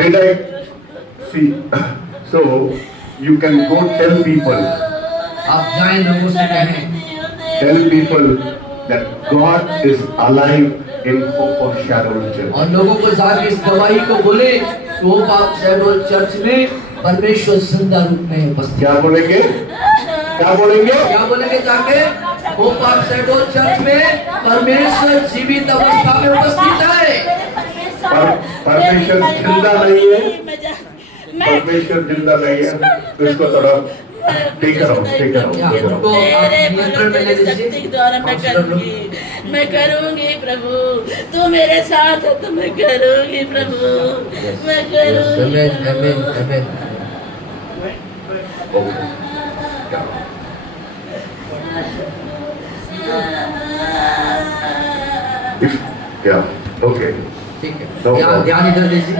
Did I see? So you can go tell people. आप जाएं लोगों से कहें, Tell people that God is alive in Hope of Shadow Church. और लोगों को जाके इस गवाही को बोले, वो पाप शैडो चर्च में परमेश्वर जिंदा रूप में उपस्थित। क्या बोलेंगे? क्या बोलेंगे? क्या बोलेंगे जाके? वो पाप शैडो चर्च में परमेश्वर जीवित अवस्था में उपस्थित है। परमेश्वर जिंदा नहीं है, परमेश्वर जिंदा नहीं है, तो इसको थोड़ा ठीक करो। मैं करूंगी प्रभु, तू मेरे साथ है तो मैं करूंगी प्रभु, मैं करूंगी। ओके, ठीक है, ध्यान इधर दीजिए।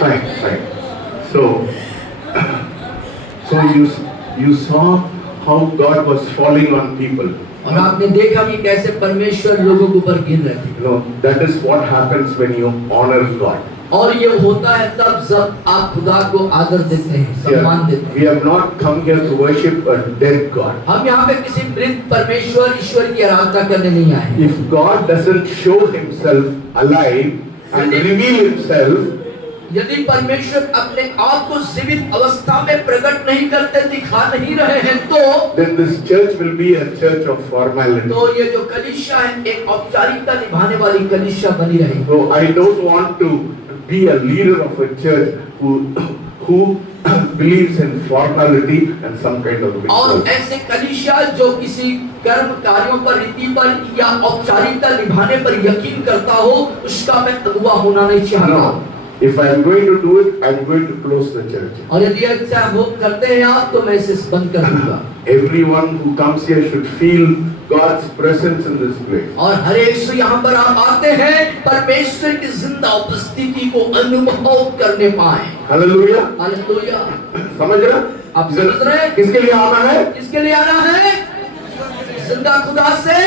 Fine. So you saw how God was falling on people. और आपने देखा कि कैसे परमेश्वर लोगों के ऊपर गिर रहे थे। You know, that is what happens when you honor God. और ये होता है तब जब आप खुदा को आदर देते हैं, सम्मान देते हैं। We have not come here to worship a dead God. हम यहाँ पे किसी मृत परमेश्वर ईश्वर की आराधना करने नहीं आए। If God doesn't show Himself alive and reveal Himself, यदि परमेश्वर अपने आप को जीवित अवस्था में प्रकट नहीं करते, दिखा नहीं रहे हैं, तो then this church will be a church of formality. तो ये जो कलीसिया है एक औपचारिकता निभाने वाली कलीसिया बनी रहेगी। So I don't want to be a leader of a church who believes in formality and some kind of और ritual. ऐसे कलीसिया जो किसी कर्म कार्यों पर, रीति पर या औपचारिकता निभाने पर यकीन करता हो, उसका मैं अगुवा होना नहीं चाहता। No. If I am going to do it, I am going to close the church. और यदि ऐसा वो करते हैं आप, तो मैं इसे बंद कर दूंगा। Everyone who comes here should feel God's presence in this place. और हर एक से यहाँ पर आप आते हैं, परमेश्वर की जिंदा उपस्थिति को अनुभव करने पाए। Hallelujah. हालेलुया। समझ रहे? आप समझ रहे हैं? किसके लिए आना है? किसके लिए आना है? जिंदा खुदा से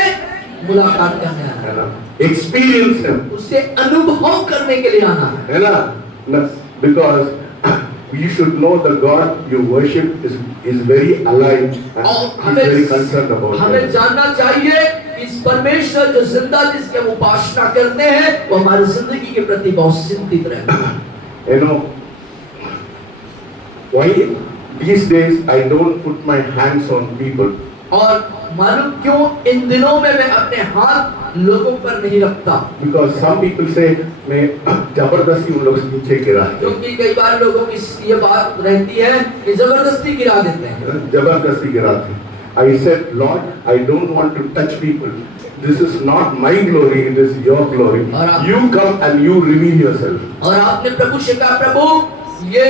मुलाकात करने आना है ना? Experience Him. उससे अनुभव करने के लिए आना है ना? Because you should know the God you worship is very alive and He's very concerned about हमें you. जानना चाहिए इस परमेश्वर जो जिंदा जिसके हम उपासना करते हैं, वो हमारी जिंदगी के प्रति बहुत चिंतित रहता है। You know why these days I don't put my hands on people. और मालूम क्यों इन दिनों में मैं अपने हाथ लोगों पर नहीं रखता? Because some people say मैं जबरदस्ती उन लोगों से नीचे गिरा है। क्योंकि कई बार लोगों की ये बात रहती है कि जबरदस्ती गिरा देते हैं। जबरदस्ती गिराते हैं। I said, Lord, I don't want to touch people. This is not my glory, it is your glory. You come and you reveal yourself. और आपने प्रभु से कहा, प्रभु ये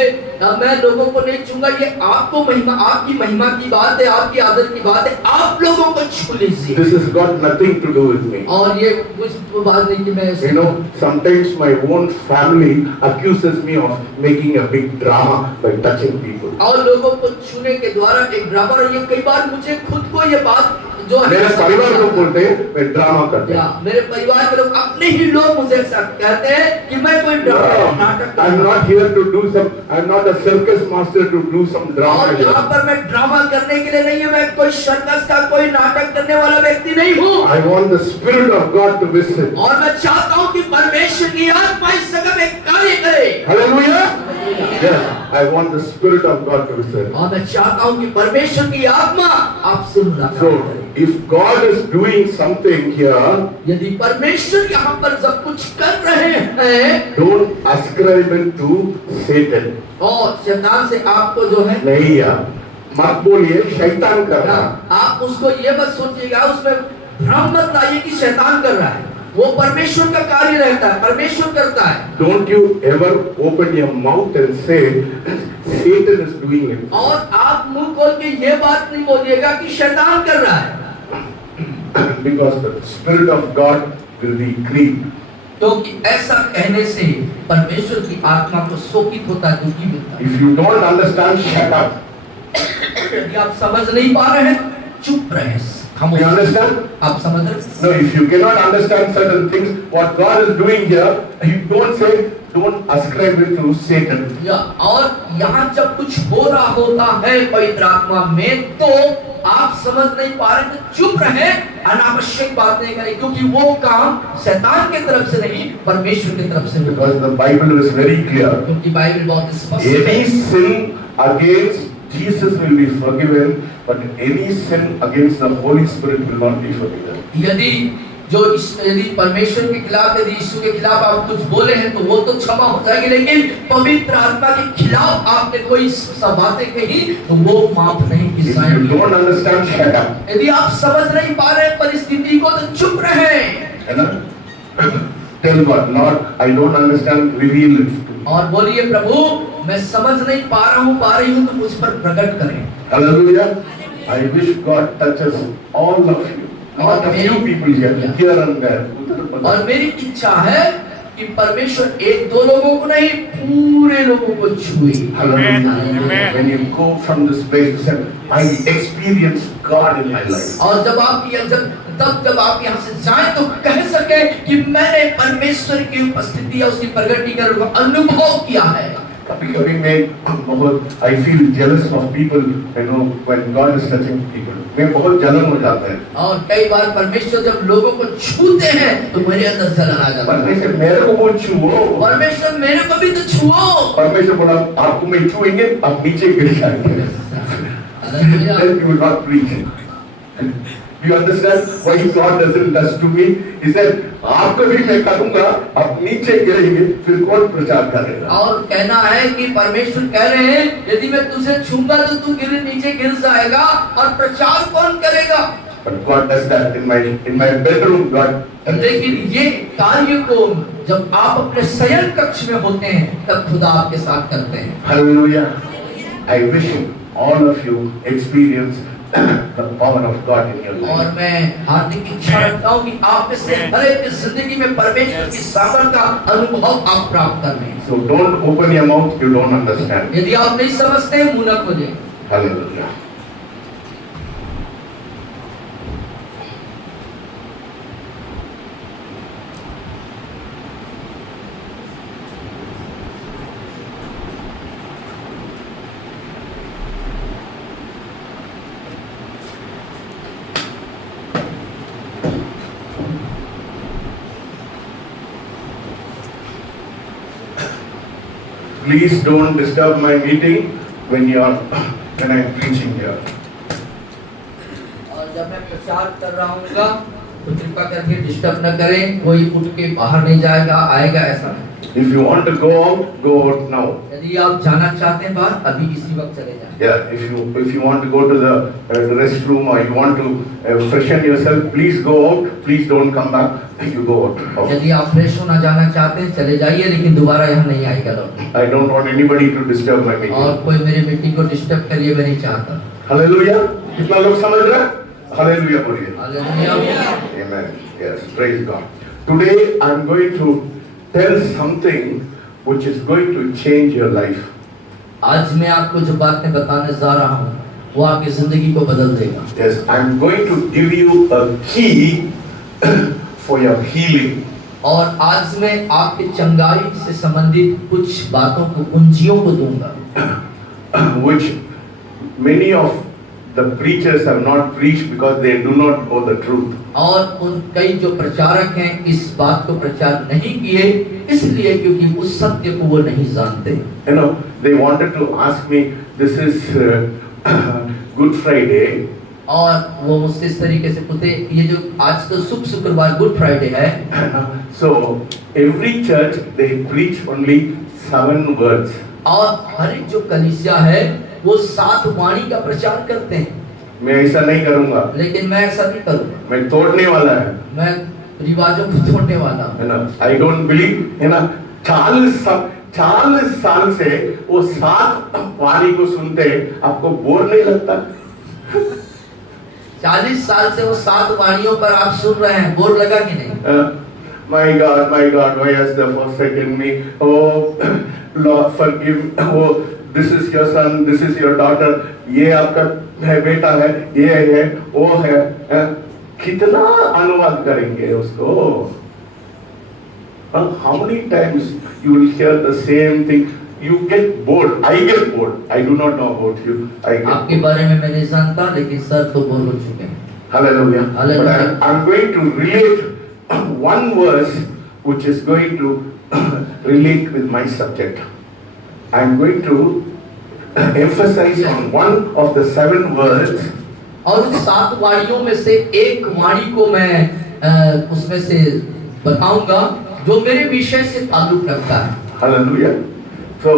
मैं लोगों को नहीं छूंगा, ये आपको महिमा, आपकी महिमा की बात है, आपकी आदर की बात है, आप लोगों को छू लीजिए। This has got nothing to do with me. और ये कुछ बात नहीं कि मैं You know, sometimes my own family accuses me of making a big drama by touching people. और लोगों को छूने के द्वारा एक ड्रामा, और ये कई बार मुझे खुद को ये बात जो मेरे परिवार लोग बोलते हैं मैं ड्रामा करते हैं। मेरे परिवार के लोग, अपने ही लोग मुझे ऐसा कहते हैं कि मैं कोई ड्रामा नाटक I'm not here to do some, I'm not a circus master to do some drama. और यहाँ पर मैं ड्रामा करने के लिए नहीं है, मैं कोई सर्कस का कोई नाटक करने वाला व्यक्ति नहीं हूँ। I want the Spirit of God to visit. और मैं चाहता हूँ कि परमेश्वर की आत्मा इस जगह में कार्य करे। Hallelujah. Yes, I want the Spirit of God to visit. और मैं चाहता हूँ कि परमेश्वर की आत्मा आपसे मुलाकात करे। If God is doing something here, यदि परमेश्वर यहाँ पर सब कुछ कर रहे हैं, don't ascribe it to Satan. और शैतान से आपको जो है नहीं यार, मत बोलिए शैतान कर रहा। आप उसको ये मत सोचिएगा, उसमें भ्रम मत लाइए कि शैतान कर रहा है। वो परमेश्वर का कार्य रहता है, परमेश्वर करता है। Don't you ever open your mouth and say Satan is doing it. और आप मुंह खोल के ये बात नहीं बोलिएगा कि शैतान कर रहा है। Because the Spirit of God will be grieved. क्योंकि ऐसा कहने से परमेश्वर की आत्मा को शोकित होता है, दुखी मिलता है। If you don't understand, shut up. यदि आप समझ नहीं पा रहे हैं, चुप रहे, खामोश। You understand? आप समझ रहे हैं? No, if you cannot understand certain things, what God is doing here, you don't say, don't ascribe it to Satan. और यहाँ जब कुछ हो रहा होता है पवित्र आत्मा में, तो आप समझ नहीं पा रहे तो चुप रहे, अनावश्यक बात नहीं करें, क्योंकि वो काम शैतान की तरफ से नहीं, परमेश्वर की तरफ से। Because the Bible is very clear. क्योंकि बाइबल बहुत स्पष्ट है। Any sin against Jesus will be forgiven, but any sin against the Holy Spirit will not be forgiven. यदि परमेश्वर के खिलाफ, यदि यीशु के खिलाफ आप कुछ बोले हैं तो वो तो क्षमा हो जाएगी, लेकिन पवित्र आत्मा के खिलाफ आपने कोई सब बातें कही तो वो माफ नहीं की If you जाएगी। don't understand, shut up. यदि आप समझ नहीं पा रहे परिस्थिति को तो चुप रहे। है ना? Tell God, Lord, I don't understand, reveal it. और बोलिए प्रभु, मैं समझ नहीं पा रही हूँ तो मुझ पर प्रकट करें। Hallelujah. I wish God touches all of you. Not a few people here and there. और मेरी इच्छा है कि परमेश्वर एक दो लोगों को नहीं, पूरे लोगों को छुए। Hallelujah. When you go from this place, I experience God in my life. और जब आप यहाँ से जाएं तो कह सके कि मैंने परमेश्वर की उपस्थिति या उसकी प्रगटीकरण को अनुभव किया है। कभी-कभी I feel jealous of people, when God is touching people. मैं बहुत जलन हो जाता है। और कई बार परमेश्वर जब लोगों को छूते हैं तो मेरे अंदर जलन आ जाता है। परमेश्वर मेरे को वो छुओ। परमेश्वर मेरे को भी तो छुओ। परमेश्वर बोला आपको मैं छुएंगे, आप नीचे गिर जाएंगे। Then you will not preach. You understand why God doesn't touch to me? He said, आपको भी मैं करूँगा, आप नीचे गिरेंगे, फिर कौन प्रचार करेगा? और कहना है कि परमेश्वर कह रहे हैं, यदि मैं तुझे छूंगा तो तू नीचे गिर जाएगा, और प्रचार कौन करेगा? But God does that in my bedroom. God. लेकिन ये कार्य को जब आप अपने शयन कक्ष में होते हैं, तब खुदा आपके साथ करते हैं। Hallelujah. I wish all of you experience the power of God in your life. और मैं हार्दिक इच्छा रखता हूँ कि आप में से हर एक की जिंदगी में परमेश्वर की सामर्थ का अनुभव आप प्राप्त कर लें। So don't open your mouth, you don't understand. यदि आप नहीं समझते, मुंह न खोलें। Hallelujah. Please don't disturb my meeting when I'm preaching here. और जब मैं प्रचार कर रहा हूँगा तो कृपा करके डिस्टर्ब न करें, कोई उठ के बाहर नहीं जाएगा, आएगा, ऐसा नहीं। If you want to go out now. यदि आप जाना चाहते हैं बाहर, अभी इसी वक्त चले जाएं। Yeah, if you want to go to the restroom or you want to freshen yourself, please go out. Please don't come back. You go out. यदि आप फ्रेश होना जाना चाहते हैं, चले जाइए, लेकिन दोबारा यहाँ नहीं आएगा लौट। I don't want anybody to disturb my meeting. और कोई मेरी मीटिंग को डिस्टर्ब करिए, मैं नहीं चाहता। Hallelujah. कितना लोग समझ रहे हैं? Hallelujah बोलिए। Hallelujah. Amen. Yes, praise God. Today I'm going to tell something which is going to change your life. आज मैं आपको जो बातें बताने जा रहा हूँ, वो आपकी जिंदगी को बदल देगा। Yes, I'm going to give you a key for your healing. और आज मैं आपके चंगाई से संबंधित कुछ बातों को, कुंजियों को दूंगा, which many of the preachers have not preached because they do not know the truth. और उन कई जो प्रचारक हैं इस बात को प्रचार नहीं किए, इसलिए क्योंकि उस सत्य को वो नहीं जानते। They wanted to ask me, this is Good Friday. और वो मुझसे इस तरीके से पूछते, ये जो आज तो शुभ शुक्रवार गुड फ्राइडे है, So every church they preach only 7 words. और हर एक जो कलीसिया है वो 7 वाणी का प्रचार करते हैं। मैं ऐसा नहीं करूंगा, लेकिन मैं ऐसा नहीं करूंगा, मैं तोड़ने वाला है, मैं रिवाजों को तोड़ने वाला हूं। है ना। I don't believe, है ना। 40 साल से वो 7 वाणी को सुनते हैं, आपको बोर नहीं लगता? 40 साल से वो 7 वाणियों पर आप सुन रहे हैं, बोर लगा कि नहीं? My God, why hast thou forsaken me? Oh Lord, forgive. Oh, this is your son, this is your daughter, ये आपका है बेटा है, ये है, वो है, कितना अनुवाद करेंगे उसको? How many times you will hear the same thing? You get bored. I get bored. I do not know about you. I get आपके bored. बारे में मैं नहीं जानता, लेकिन सर तो बोल हो चुके हैं। Hallelujah. Hallelujah. But I'm going to relate one verse which is going to relate with my subject. I'm going to emphasize on one of the 7 words. और उन 7 वाणियों में से एक वाणी को मैं उसमें से बताऊंगा जो मेरे विषय से ताल्लुक रखता है। Hallelujah. So,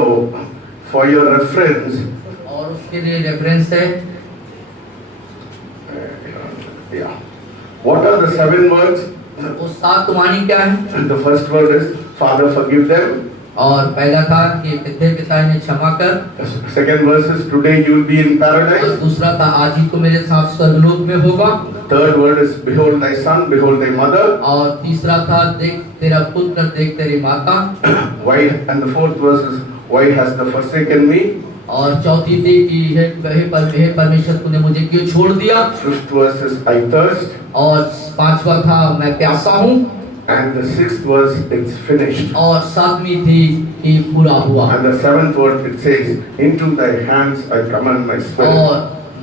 for your reference, और उसके लिए रेफरेंस है, yeah. What are the 7 words? वो 7 वाणी क्या है? The first word is Father, forgive them. और पहला था कि पिता ने क्षमा कर। Second verse is today you will be in और paradise. दूसरा था आज ही तो मेरे साथ स्वर्गलोक में होगा। Third word is behold thy son, behold thy mother. और तीसरा था देख तेरा पुत्र, देख तेरी माता। Why? And the fourth verse is why hast thou forsaken me? और चौथी थी कि हे परमेश्वर तूने मुझे क्यों छोड़ दिया। Fifth verse is I thirst. और 5वां था मैं प्यासा हूँ। And the 6th verse it's finished. और 7वीं थी कि पूरा हुआ। And the 7th word it says into thy hands I commend my spirit. और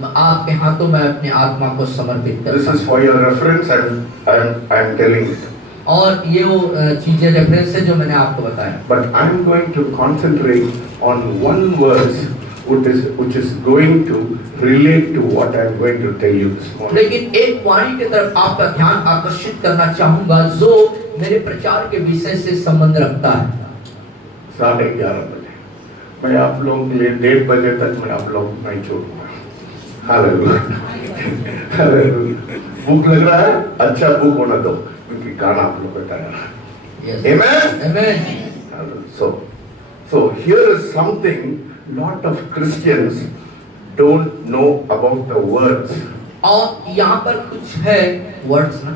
आपके हाथों में अपनी आत्मा को समर्पित This करता is for your reference. I'm telling it. और ये वो चीजें रेफरेंस है जो मैंने आपको बताया। But I'm going to concentrate on one verse which is going to relate to what I'm going to tell you this morning. लेकिन एक वाणी की तरफ आपका ध्यान आकर्षित करना चाहूंगा जो मेरे प्रचार के विषय से संबंध रखता है। 11:30 बजे मैं आप लोगों के लिए 1:30 बजे तक मैं आप लोगों को नहीं छोड़ूंगा। Hallelujah, hallelujah. भूख लग रहा है, अच्छा भूख होना दो, क्योंकि खाना आप लोग का तैयार है। Yes. Amen? Amen. So here is something lot of Christians don't know about the words. और यहाँ पर कुछ है वर्ड्स ना,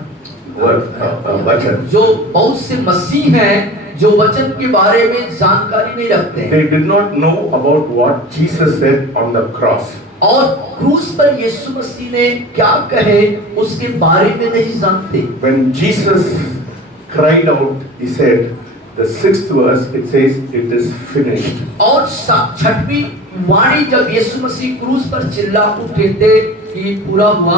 वचन। जो बहुत से मसीह हैं जो वचन के बारे में जानकारी नहीं रखते हैं। They did not know about what Jesus said on the cross. और क्रूस पर यीशु मसीह ने क्या कहे उसके बारे में नहीं जानते। When Jesus cried out, he said, the 6th verse, it says, it is finished. और 6वीं वाणी जब यीशु मसीह क्रूस पर चिल्ला उठे थे कि पूरा हुआ।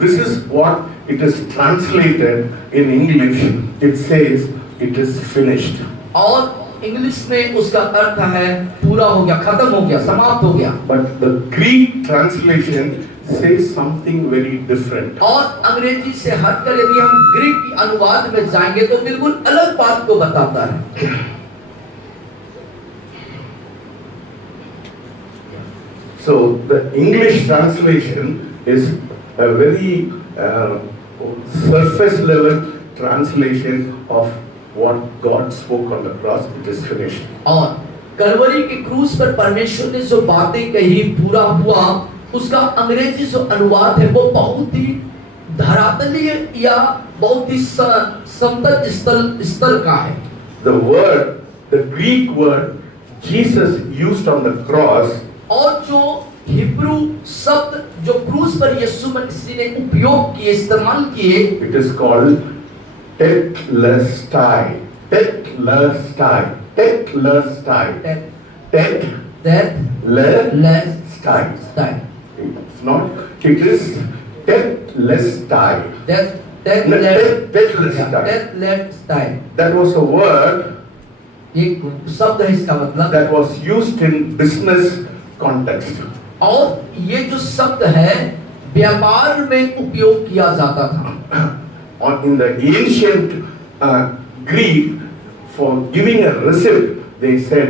This is what it is translated in English. It says, it is finished. और इंग्लिश में उसका अर्थ है पूरा हो गया, खत्म हो गया, समाप्त हो गया। But the Greek translation says something very different. और अंग्रेजी से हटकर यदि हम ग्रीक अनुवाद में जाएंगे तो बिल्कुल अलग बात को बताता है। So the English translation is a very surface level translation of what God spoke on the cross. It is finished. और कलवरी के क्रूस पर परमेश्वर ने जो बातें कही पूरा हुआ, उसका अंग्रेजी जो अनुवाद है वो बहुत ही धरातलीय या बहुत ही समतल स्तर का है। The Greek word Jesus used on the cross, और जो हिब्रू शब्द जो क्रूस पर यीशु मसीह ने उपयोग किए, इस्तेमाल किए, it is called tetelestai. Tetelestai. Tetelestai. Tetelestai. It's not. It is tetelestai. Tetelestai. That was a word एक शब्द है इसका मतलब, that was used in business context. और ये जो शब्द है व्यापार में उपयोग किया जाता था। On in the ancient Greek, for giving a receipt, they said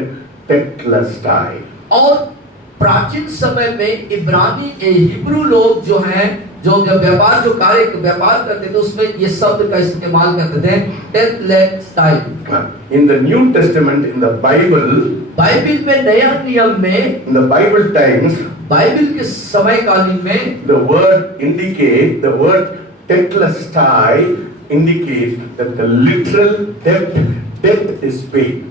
tetelestai. और प्राचीन समय में इब्रानी हिब्रू लोग जो हैं जो व्यापार जो कार्य व्यापार करते थे उसमें ये शब्द का इस्तेमाल करते थे, tetelestai। In the New Testament, in the Bible, Bible में नया नियम में, in the Bible times, Bible के समय कालीन में the word tetelestai indicates that the literal debt is paid.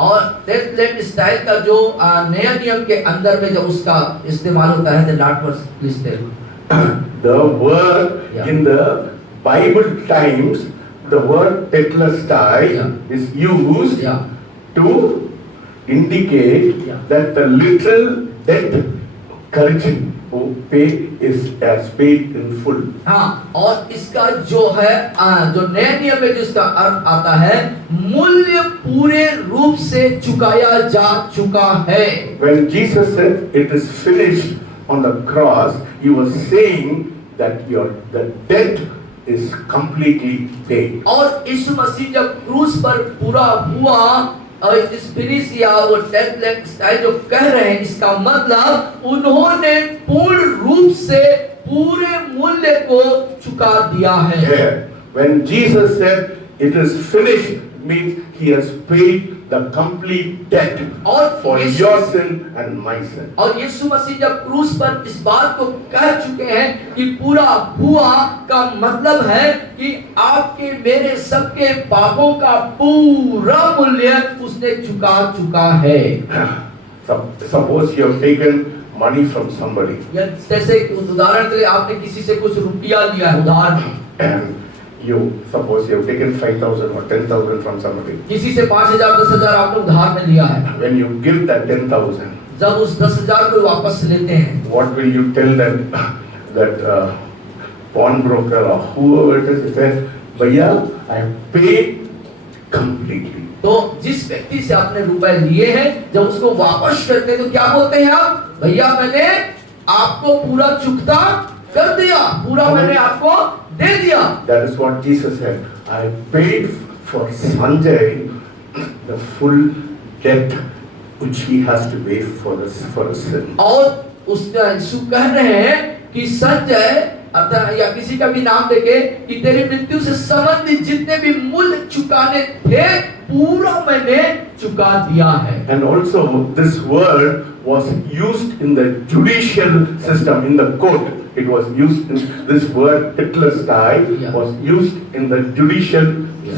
और डेथ लेट स्टाइल का जो नया नियम के अंदर में जब उसका इस्तेमाल होता है, the Lord was please tell. The word Yeah. in the Bible times, the word tetelestai Yeah. is used Yeah. to indicate Yeah. that the literal debt correction or pay is as paid in full. हाँ, और इसका जो है जो नया नियम में जिसका अर्थ आता है, मूल्य पूरे रूप से चुकाया जा चुका है। When Jesus said it is finished on the cross, he was saying that the debt is completely paid. और यीशु मसीह जब क्रूस पर पूरा हुआ और इस फिनिश या वो डेथ लेट स्टाइल जो कह रहे हैं, इसका मतलब उन्होंने पूर्ण रूप से पूरे मूल्य को चुका दिया है। Yeah. When Jesus said it is finished, means he has paid the complete debt और for Yeshu- your sin and my sin. और यीशु मसीह जब क्रूस पर इस बात को कह चुके हैं कि पूरा हुआ का मतलब है कि आपके मेरे सबके पापों का पूरा मूल्य उसने चुका चुका है। Suppose you have taken money from somebody या जैसे उदाहरण के लिए आपने किसी से कुछ रुपया लिया है, उदाहरण and suppose you have taken 5,000 or 10,000 from somebody. किसी से 5,000 10,000 आपने उधार में लिया है। When you give that 10,000, जब उस 10,000 को वापस लेते हैं, what will you tell that pawnbroker or whoever it is? He says, "Bhaiya, I have paid completely." तो जिस व्यक्ति से आपने रुपए लिए हैं, जब उसको वापस करते हैं तो क्या बोलते हैं आप? भैया मैंने आपको पूरा चुकता कर दिया, पूरा मैंने आपको दे दिया। That is what Jesus said. I paid for Sanjay the full debt which he has to pay for his sin. और उसका यीशु कह रहे हैं कि संजय अर्थात या किसी का भी नाम देके कि तेरी मृत्यु से संबंधित जितने भी मूल्य चुकाने थे पूरा मैंने चुका दिया है। And also this word was used in the judicial system, in the court. It was used in this word tetelestai Yeah. was used in the judicial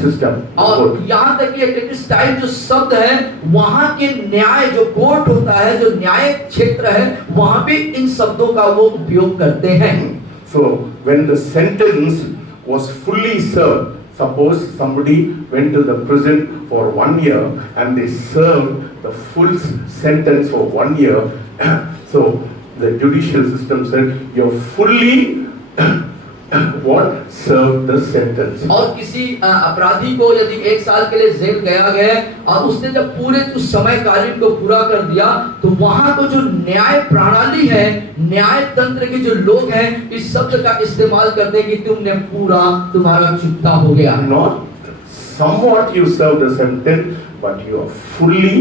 system. और यहाँ तक कि टेक्सटाइल जो शब्द है वहाँ के न्याय जो कोर्ट होता है, जो न्याय क्षेत्र है, वहाँ भी इन शब्दों का वो उपयोग करते हैं। So when the sentence was fully served, suppose somebody went to the prison for 1 year and they served the full sentence for 1 year, so the judicial system said you're fully what served the sentence. और किसी अपराधी को यदि 1 साल के लिए jail गया गया और उसने जब पूरे उस समय कालीन को पूरा कर दिया तो वहाँ को जो न्याय प्रणाली है, न्याय तंत्र के जो लोग हैं इस शब्द का इस्तेमाल करते हैं कि तुमने पूरा तुम्हारा चुकता हो गया। Not somewhat you served the sentence, but you are fully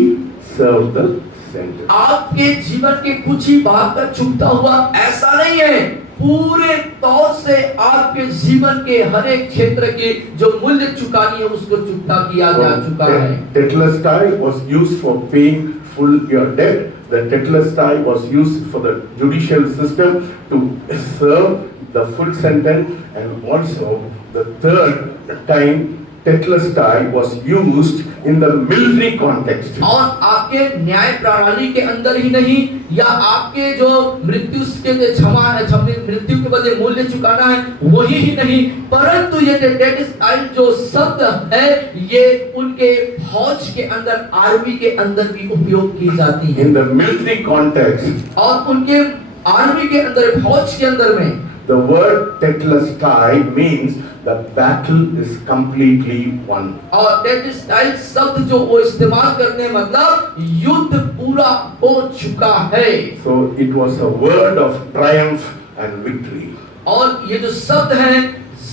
served the sentence. आपके जीवन के कुछ ही भाग का चुकता हुआ ऐसा नहीं है, पूरे तौर से आपके जीवन के हर एक क्षेत्र के जो मूल्य चुकानी है उसको चुकता किया जा चुका है। Tetelestai was used for paying full your debt. The tetelestai was used for the judicial system to serve the full sentence, and also the third time tetelestai was used in the military context. और आपके न्याय प्रणाली के अंदर ही नहीं या आपके जो मृत्यु के मृत्यु के बदले मूल्य चुकाना है वही ही नहीं, परंतु ये टेटेस्टाइल जो शब्द है ये उनके फौज के अंदर, आर्मी के अंदर भी उपयोग की जाती है। In the military context, और उनके आर्मी के अंदर, फौज के अंदर में the word tetelestai means the battle is completely won. और टेटेस्टाइल शब्द जो वो इस्तेमाल करते हैं मतलब युद्ध पूरा हो चुका है। So it was a word of triumph and victory. और ये जो शब्द है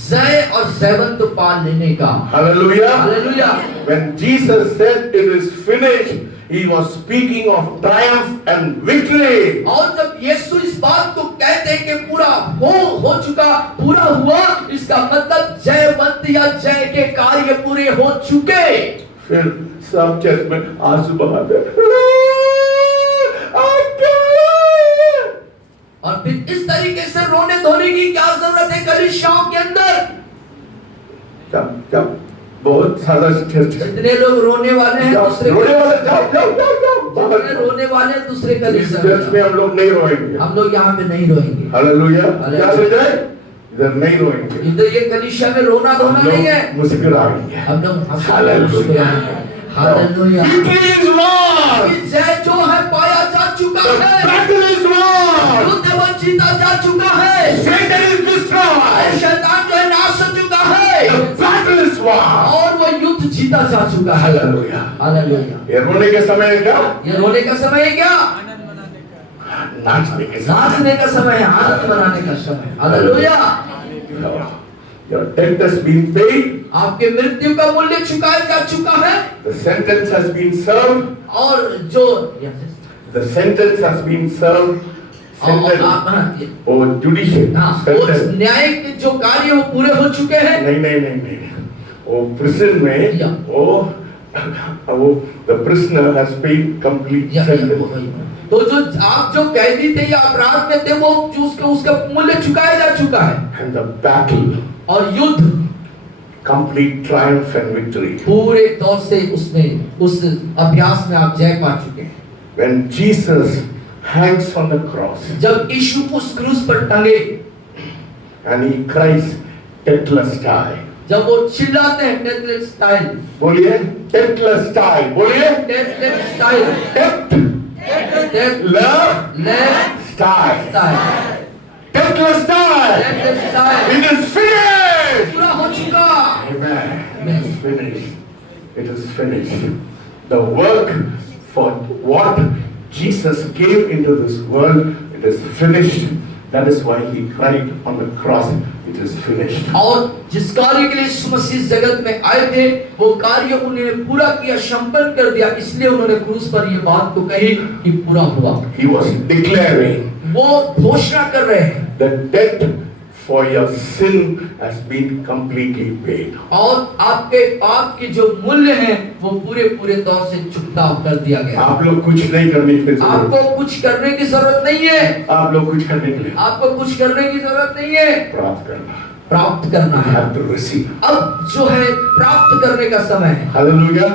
जय और जयवंत पा लेने का। Hallelujah. Hallelujah. When Jesus said it is finished, he was speaking of triumph and victory. और जब यीशु इस बात को कहते हैं कि पूरा हो चुका, पूरा हुआ, इसका मतलब जयवंत या जय के कार्य पूरे हो चुके। फिर सब चर्च में आंसू बहाते और फिर इस तरीके से रोने धोने की क्या जरूरत है कलीसियाओं के अंदर? जब बहुत सारा चर्च है। जितने लोग रोने वाले हैं दूसरे रोने वाले जाओ जाओ जाओ जाओ जितने बाहर। रोने वाले हैं दूसरे इस कलीसिया चर्च में हम लोग नहीं रोएंगे। हम लोग यहाँ पे नहीं रोएंगे। हालेलुया। हालेलुया। क्या समझ आए? इधर नहीं रोएंगे। इधर ये कलीसिया में रोना हम धोना नहीं है। लोग मुस्कुराएंगे। हम लोग हालेलुया। मुस्कुराएंगे। हालेलुया। Victory is won. कि जय जो है पाया जा चुका The है। battle is won. युद्ध वो जीता जा चुका है। Satan is और destroyed. शैतान जो है नाश हो चुका है। The battle is won. और वो युद्ध जीता जा चुका है। हालेलुया। हालेलुया। ये रोने के समय है क्या? ये रोने का समय है क्या? नाचने के समय। नाचने का समय है, आनंद मनाने का समय है। Hallelujah. Your debt has been paid. आपके मृत्यु का मूल्य चुकाया जा चुका है। The sentence has been served. और जो The sentence has been served. Sentence. Oh, judicial हाँ, sentence. वो न्यायिक जो कार्य वो पूरे हो चुके हैं। नहीं। वो prison में Yeah. वो the prisoner has paid complete sentence. तो जो आप जो कैदी थे या अपराध में थे वो जो उसका मूल्य चुकाया जा चुका है। And the battle, और युद्ध complete triumph and victory. पूरे तौर से उसमें उस अभ्यास में आप जय पा चुके हैं। When Jesus hangs on the cross जब यीशु उस क्रूस पर टंगे and he cries, "Tetelestai." जब वो चिल्लाते हैं टेटलेस्टाइल, बोलिए Tetelestai. बोलिए टेटलेस्टाइल, Tetelestai. Tetelestai. टेटलेस्टाइल, It is finished. पूरा हो चुका। Amen. It is finished. It is finished. The work for what Jesus came into this world, it is finished. That is why he cried on the cross, it is finished. और जिस कार्य के लिए यीशु मसीह जगत में आए थे वो कार्य उन्होंने पूरा किया, संपन्न कर दिया, इसलिए उन्होंने क्रूस पर ये बात को कही कि पूरा हुआ। He was declaring, वो घोषणा कर रहे हैं the debt for your sin has been completely paid. और आपके पाप के जो मूल्य हैं वो पूरे तौर से चुकता कर दिया गया। आप लोग कुछ नहीं करने की जरूरत। आपको कुछ करने की जरूरत नहीं है। आप लोग कुछ करने के लिए आपको कुछ करने की जरूरत नहीं है। प्राप्त करना You है। have to receive. अब जो है प्राप्त करने का समय है। Hallelujah.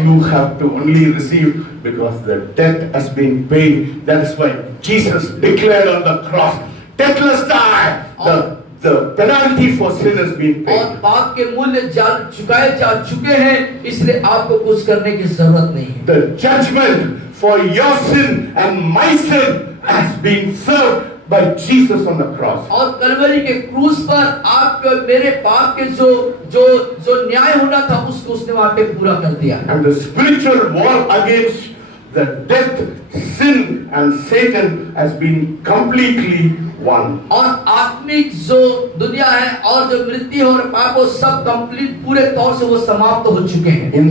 You have to only receive because the debt has been paid. That is why Jesus declared on the cross, Tetelestai. The penalty for sin has been और paid. पाप के मूल्य चुकाए जा चुके हैं, इसलिए आपको कुछ करने की जरूरत नहीं है। The judgment for your sin and my sin has been served by Jesus on the cross. और कलवरी के क्रूस पर आपके और मेरे पाप के जो न्याय होना था उसको उसने वहां पे पूरा कर दिया। And the spiritual war against the death, sin and Satan has been completely won. और आत्मिक जो दुनिया है और जो मृत्यु और पाप वो सब कंप्लीट पूरे तौर से वो समाप्त हो चुके हैं। In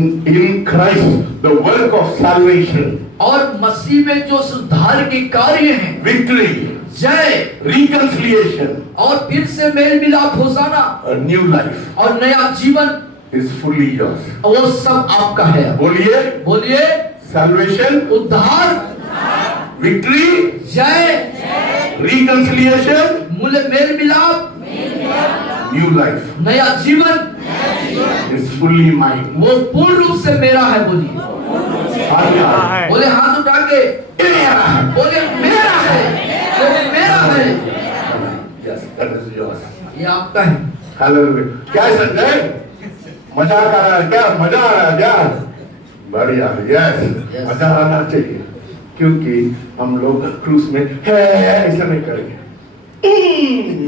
Christ, the work of salvation, और मसीह में जो सुधार के कार्य हैं, victory, जय, reconciliation, और फिर से मेल मिलाप हो जाना, a new life और नया जीवन is fully yours. वो सब आपका है। बोलिए Salvation, उद्धार, victory, जय, reconciliation, मेल मिलाप, new life नया जीवन is fully mine. वो पूर्ण रूप से मेरा है। बोलिए Hallelujah. बोले हाथ उठा के बोले मेरा है, वो मेरा है, Yes, that is yours. ये आपका है। Hallelujah. क्या है संजय? मजाक आ रहा है क्या? मजा आ रहा है क्या? बढ़िया, yes. मजा आना चाहिए, क्योंकि हम लोग क्रूस में है ऐसा नहीं करेंगे।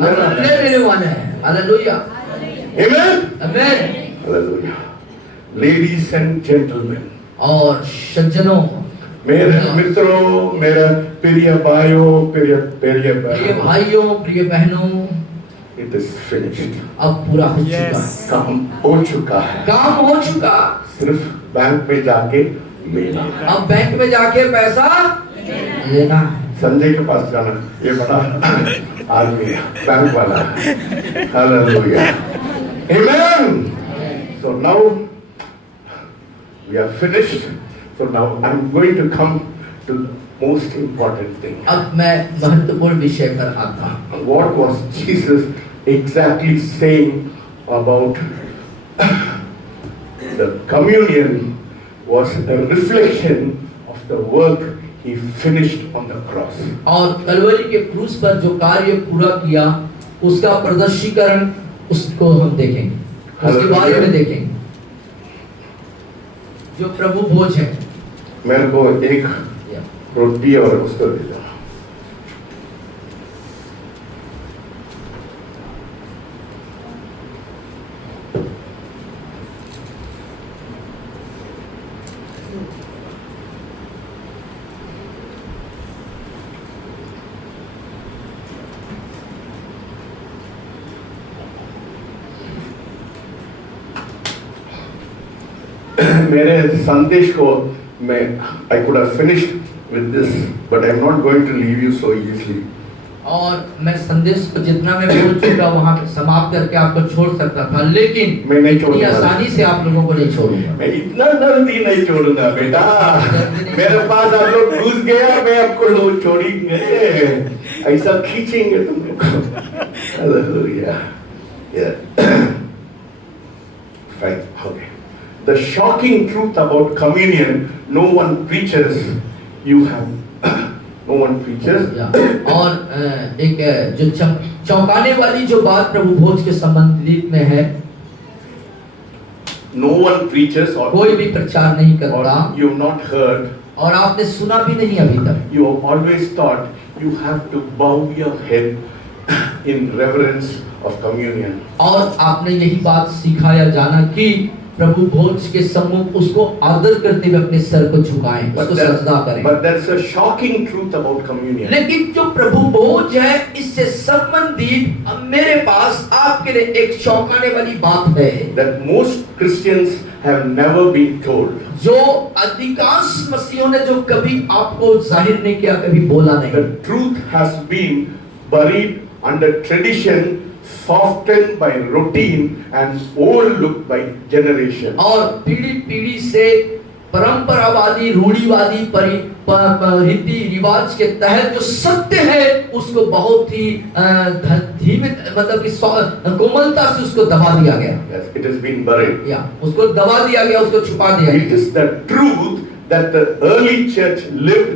हम लेने वाले हैं। Hallelujah, Amen. आमीन। Hallelujah. Ladies and gentlemen, और सज्जनों, मेरे मित्रों, मेरे प्रिय भाइयों, प्रिय प्रिय भाइयों, प्रिय बहनों, it is finished. अब पूरा हो चुका है। काम हो चुका है। काम हो चुका। सिर्फ बैंक में जाके लेना। अब बैंक में जाके पैसा लेना है। संजय के पास जाना, ये बड़ा आदमी है, बैंक वाला। Hallelujah. Amen. So now we are finished. So now I'm going to come to the most important thing. अब मैं महत्वपूर्ण विषय पर आता हूँ। What was Jesus exactly saying about The communion was a reflection of the work he finished on the cross. और कलवरी के क्रूस पर जो कार्य पूरा किया उसका प्रदर्शीकरण उसको हम देखेंगे, उसके बारे में देखेंगे। जो प्रभु भोज है, मेरे को एक रोटी और उसको दे दो। मेरे संदेश को मैं I could have finished with this, but I'm not going to leave you so easily. और मैं संदेश को जितना मैं बोल चुका वहाँ पे समाप्त करके आपको छोड़ सकता था, लेकिन मैं नहीं छोड़ूंगा। इतनी आसानी से आप लोगों को नहीं छोड़ूंगा। मैं इतना जल्दी नहीं छोड़ूंगा बेटा। मेरे पास आप लोग घुस गया, मैं आपको लोग छोड़ेंगे, ऐसा खींचेंगे तुम लोग। Hallelujah. Fine, okay. The shocking truth about communion, no one preaches. You have no one preaches. और एक जो चौंकाने वाली जो बात प्रभु भोज के संबंधित में है, No one preaches, or कोई भी प्रचार नहीं करता, you have not heard. और आपने सुना भी नहीं अभी तक। You have always thought you have to bow your head in reverence of communion. और आपने यही बात सीखा या जाना कि प्रभु भोज के सम्मुख उसको आदर करते हुए अपने सर को झुकाएं, उसको सजदा करें। But there's a shocking truth about communion. लेकिन जो प्रभु भोज है, इससे संबंधित मेरे पास आपके लिए एक चौंकाने वाली बात है, That most Christians have never been told. जो अधिकांश मसीहों ने जो कभी आपको जाहिर नहीं किया, कभी बोला नहीं। The truth has been buried under tradition, softened by routine and overlooked by generation. और पीढ़ी पीढ़ी से परंपरावादी, रूढ़िवादी रीति रिवाज के तहत जो सत्य है उसको बहुत ही धीमे, मतलब कि कोमलता से उसको दबा दिया गया। Yes, it has been buried. या उसको दबा दिया गया, उसको छुपा दिया It गया। is the truth that the early church lived,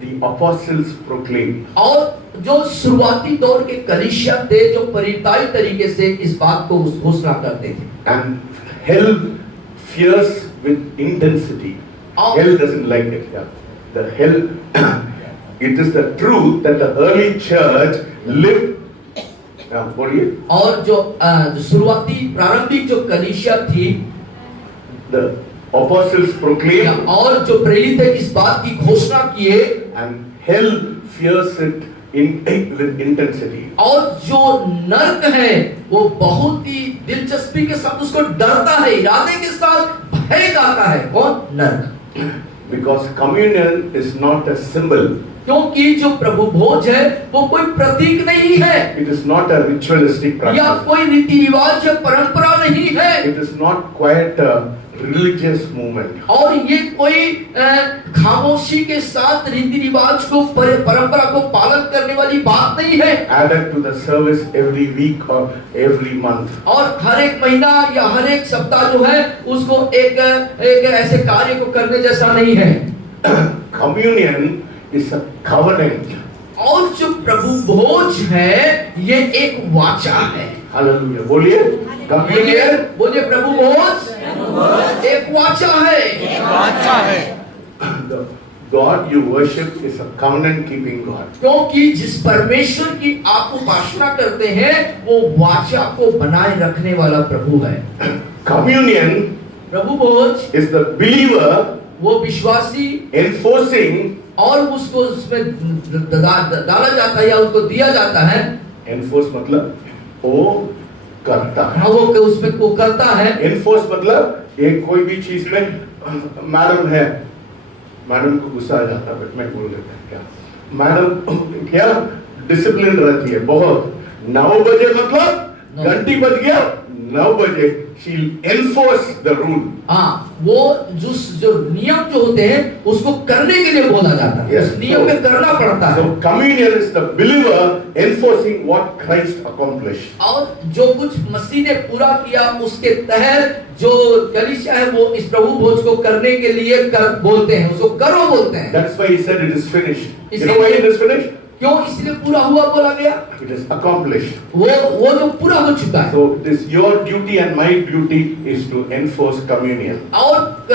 the apostles proclaimed. और जो शुरुआती दौर के कलीसिया थे, जो परिताई तरीके से इस बात को घोषणा करते थे। And hell fears with intensity. Hell doesn't like it. Yeah. The hell, it is the truth that the early church lived. बोलिए। और जो शुरुआती प्रारंभिक जो कलीसिया थी, The apostles proclaimed. और जो प्रेरित है इस बात की घोषणा किए, And hell fears it with intensity. और जो नर्क है वो बहुत ही दिलचस्पी के साथ उसको डरता है, इरादे के साथ भय गाता है। कौन? नर्क। Because communion is not a symbol. क्योंकि जो प्रभु भोज है वो कोई प्रतीक नहीं है, It is not a ritualistic या practice. कोई रीति रिवाज या परंपरा नहीं है, It is not quite a religious movement. और ये कोई खामोशी के साथ रीति रिवाज को, परंपरा को पालन करने वाली बात नहीं है। Added to the service every week or every month. और हर एक महीना या हर एक सप्ताह जो है उसको एक ऐसे कार्य को करने जैसा नहीं है। Communion is a covenant. और जो प्रभु भोज है ये एक वाचा है। Hallelujah. बोलिए। Communion. बोलिए प्रभु भोज एक वाचा है। The God you worship is a covenant keeping God. क्योंकि जिस परमेश्वर की आप उपासना करते हैं वो वाचा को बनाए रखने वाला प्रभु है। Communion Prabhu Bhoj is the believer वो विश्वासी enforcing. और उसको उसमें डाला जाता है या उसको दिया जाता है। Enforce मतलब वो करता है। वो उसमें वो करता है। Enforce मतलब एक कोई भी चीज में मैडम है, मैडम को गुस्सा आ जाता है, बट मैं बोल देता है क्या मैडम क्या डिसिप्लिन रहती है बहुत। 9 बजे मतलब घंटी बज गया 9 बजे she'll enforce the rule. हाँ, वो जो नियम जो होते हैं उसको करने के लिए बोला जाता है। Yes. उस नियम में करना पड़ता है। So communion is the believer enforcing what Christ accomplished. और जो कुछ मसीह ने पूरा किया उसके तहत जो कलीसिया है वो इस प्रभु भोज को करने के लिए बोलते हैं, उसको करो बोलते हैं। That's why he said it is finished. You इसीलिए- know why it is finished? क्यों? इसलिए पूरा हुआ बोला गया, It is accomplished. वो जो पूरा हो चुका है। So it is your duty and my duty is to enforce communion. और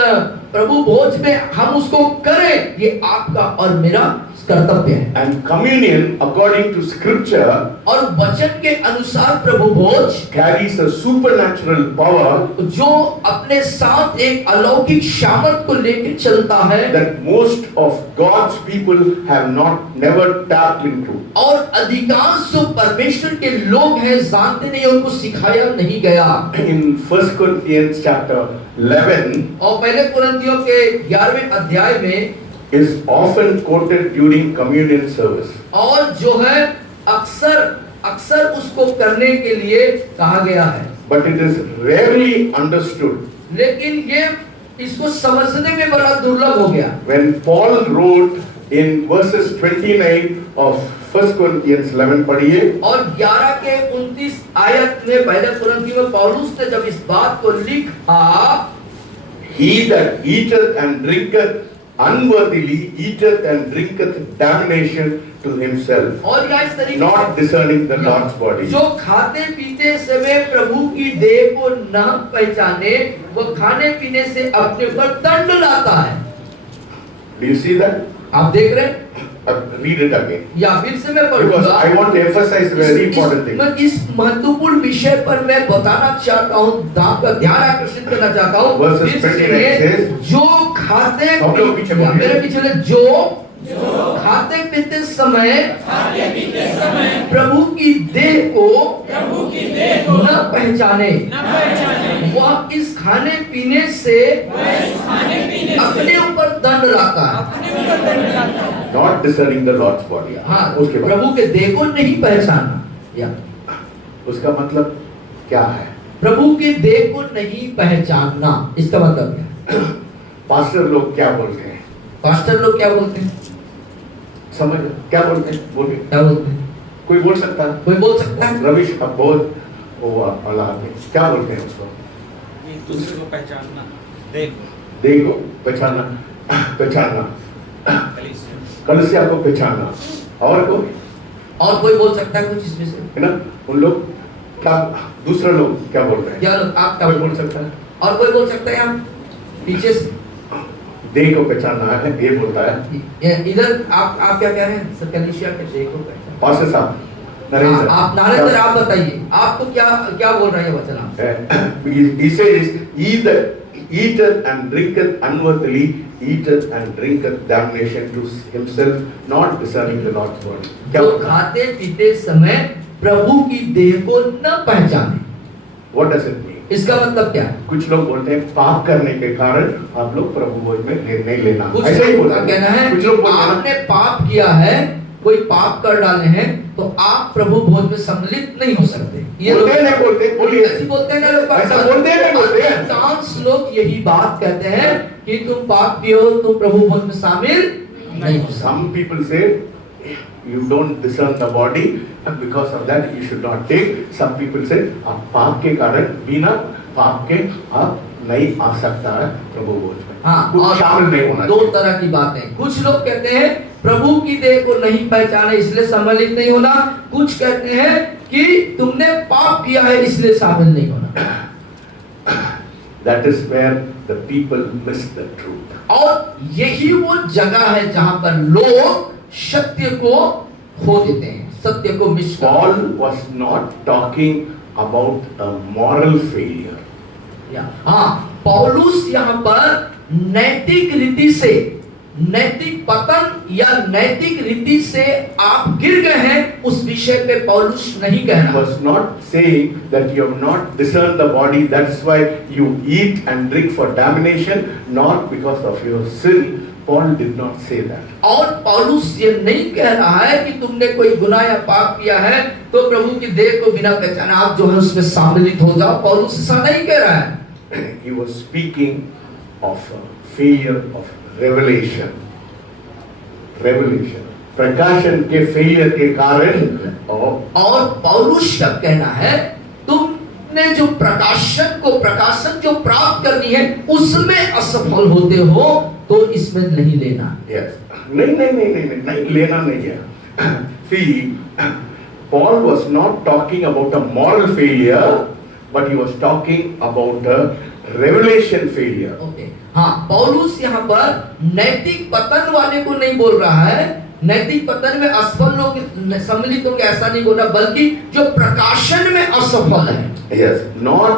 प्रभु भोज में हम उसको करें, ये आपका और मेरा कर्तव्य है। And communion, according to scripture, और वचन के अनुसार प्रभु भोज carries a supernatural power जो अपने साथ एक अलौकिक सामर्थ को लेकर चलता है that most of God's people have never tapped into. और अधिकांश जो परमेश्वर के लोग हैं जानते नहीं, उनको सिखाया नहीं गया। In 1 Corinthians chapter 11 और पहले कुरिन्थियों के 11वें अध्याय में is often quoted during communion service. और जो है अक्सर उसको करने के लिए कहा गया है, But it is rarely understood. लेकिन ये इसको समझने में बड़ा दुर्लभ हो गया। When Paul wrote in verses 29 of 1 Corinthians 11 पढ़िए, और 11 के 29 आयत में पहले कुरिन्थियों में पौलुस ने जब इस बात को लिखा, he that eateth and drinketh unworthily eateth and drinketh damnation to himself, और या इस तरीके not discerning the Lord's body. जो खाते पीते समय प्रभु की देह को न पहचाने, वो खाने पीने से अपने ऊपर दंड लाता है। Do you see that? आप देख रहे हैं? Read it again. या फिर से मैं Because पढ़ूंगा। I want to emphasize a very important thing. मैं इस महत्वपूर्ण विषय पर मैं बताना चाहता हूँ, आपका ध्यान आकर्षित करना चाहता हूँ। Verses फिर से 29 says, जो खाते सब लोग पीछे बोलिए। मेरे पीछे बोले, जो खाते पीते समय प्रभु की देह को न पहचाने, वह इस खाने पीने से अपने ऊपर दंड लाता है। not discerning the Lord's body. हाँ, उसके बाद प्रभु के देह को नहीं पहचाना। या उसका मतलब क्या है? प्रभु के देह को नहीं पहचानना, इसका मतलब क्या है? पास्टर लोग क्या बोलते हैं? पास्टर लोग क्या बोलते हैं? समझ क्या बोलते हैं? बोलिए। क्या बोलते हैं? कोई बोल सकता है? कोई बोल सकता है? रविश अब बहुत वो अल्लाह में क्या बोलते हैं उसको? एक दूसरे को पहचानना, देखो पहचानना, पहचानना, कलीसिया को पहचानना, और कोई बोल सकता है कुछ इसमें से? है ना? उन लोग क्या, दूसरे लोग क्या बोल रहे हैं? क्या लोग, आप क्या कोई बोल बोल सकता है? और कोई बोल सकता है? आप पीछे से देह को पहचानना है, ये बोलता है। इधर आप क्या कह रहे हैं? सर कलीसिया के देह को पहचानना। पास्टर साहब, नरेंद्र, आप नरेंद्र, आप बताइए, आपको क्या बोल रहा है ये वचन? आप He says, either eateth and drinketh unworthily, eateth and drinketh damnation to himself, not discerning the Lord's body. क्या जो बोलता है? खाते पीते समय प्रभु की देह को न पहचाने, What does it mean? इसका मतलब क्या है? कुछ लोग बोलते हैं पाप करने के कारण आप लोग प्रभु भोज में नहीं लेना, कुछ ऐसा ही लोग बोलते का कहना है कुछ कि लोग बोलते हैं ना, आपने पाप किया है, कोई पाप कर डाले हैं, तो आप प्रभु भोज में सम्मिलित नहीं हो सकते। ये बोलते हैं, नहीं बोलते, बोलिए। ऐसे बोलते हैं ना लोग, ऐसा बोलते हैं, नहीं बोलते हैं? अधिकांश लोग यही बात कहते हैं कि तुम पाप किए हो, तुम प्रभु भोज में शामिल नहीं हो सकते। Some people say you don't discern the body and because of that you should not take. Some people say आप पाप के कारण बिना पाप के आप नहीं आ सकता है प्रभु भोज में। हाँ, कुछ और शामिल नहीं होना दो चाहिए। तरह की बातें। कुछ लोग कहते हैं प्रभु की देह को नहीं पहचाने इसलिए सम्मिलित नहीं होना, कुछ कहते हैं कि तुमने पाप किया है इसलिए शामिल नहीं होना। That is where the people miss the truth. और यही वो जगह है जहां पर लोग सत्य को खो देते हैं, सत्य को मिस कर। Paul was not talking about a moral failure. हाँ, पौलुस यहाँ पर नैतिक रीति से, नैतिक पतन या नैतिक रीति से आप गिर गए हैं, उस विषय पे पौलुस नहीं कह He रहा। was not saying that you have not discerned the body, that's why you eat and drink for damnation, not because of your sin, Paul did not say that. और पौलुस ये नहीं कह रहा है कि तुमने कोई गुनाह या पाप किया है तो प्रभु की देह को बिना पहचाने आप जो है उसमें सम्मिलित हो जाओ। पौलुस ऐसा नहीं कह रहा है। He was speaking of a failure of revelation. Revelation. प्रकाशन के फेलियर के कारण और पौलुस का कहना है तुमने जो प्रकाशन जो प्राप्त करनी है उसमें असफल होते हो तो इसमें नहीं लेना। Yes. नहीं लेना नहीं है। See, Paul was not talking about a moral failure, but he was talking about a revelation failure. Okay. हाँ, पौलुस यहाँ पर नैतिक पतन वाले को नहीं बोल रहा है। नैतिक पतन में असफल लोग सम्मिलित होंगे ऐसा नहीं बोल रहा, बल्कि जो प्रकाशन में असफल है। Yes, not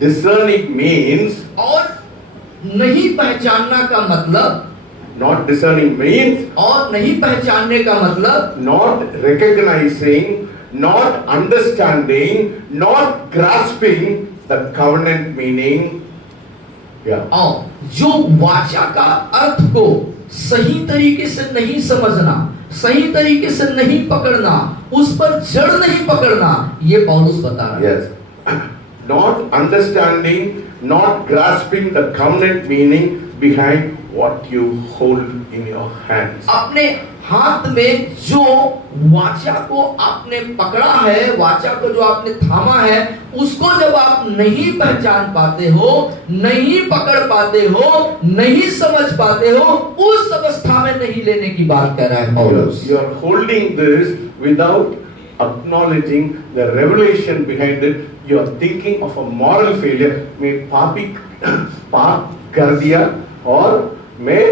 discerning means. और नहीं पहचानना का मतलब, not discerning means, और नहीं पहचानने का मतलब, not recognizing, not understanding, not grasping the covenant meaning. Yeah. और जो वाचा का अर्थ को सही तरीके से नहीं समझना, सही तरीके से नहीं पकड़ना, उस पर जड़ नहीं पकड़ना, ये पौलुस बता रहा है। Yes. Not understanding, not grasping the covenant meaning behind what you hold in your hands. अपने हाथ में जो वाचा को आपने पकड़ा है, वाचा को जो आपने थामा है, उसको जब आप नहीं पहचान पाते हो, नहीं पकड़ पाते हो, नहीं समझ पाते हो, उस अवस्था में नहीं लेने की बात कर रहा है पौलुस। You are holding this without acknowledging the revelation behind it. You are thinking of a moral failure. मैं पाप कर दिया और मैं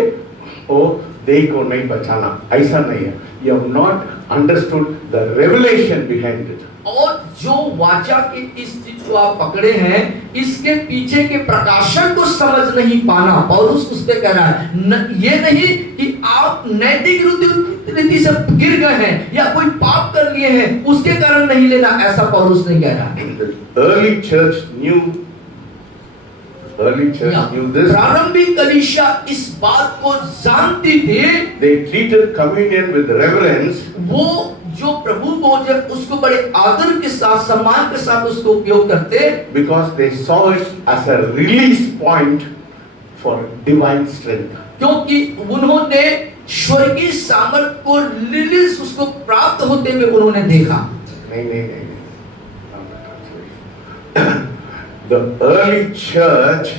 वो देह को नहीं पहचाना, ऐसा नहीं है। You have not understood the revelation behind it. और जो वाचा की इस चीज को आप पकड़े हैं, इसके पीछे के प्रकाशन को समझ नहीं पाना, पौलुस उस पे कह रहा है। ये नहीं कि आप नैतिक रीति से गिर गए हैं या कोई पाप कर लिए हैं उसके कारण नहीं लेना, ऐसा पौलुस नहीं कह रहा है। Early church knew this. प्रारंभिक कलीसिया इस बात को जानती थी। They treated communion with reverence. वो जो प्रभु भोजन उसको बड़े आदर के साथ, सम्मान के साथ उसको उपयोग करते, because they saw it as a release point for divine strength. क्योंकि उन्होंने स्वर्गीय सामर्थ को रिलीज उसको प्राप्त होते हुए उन्होंने देखा। नहीं। The early church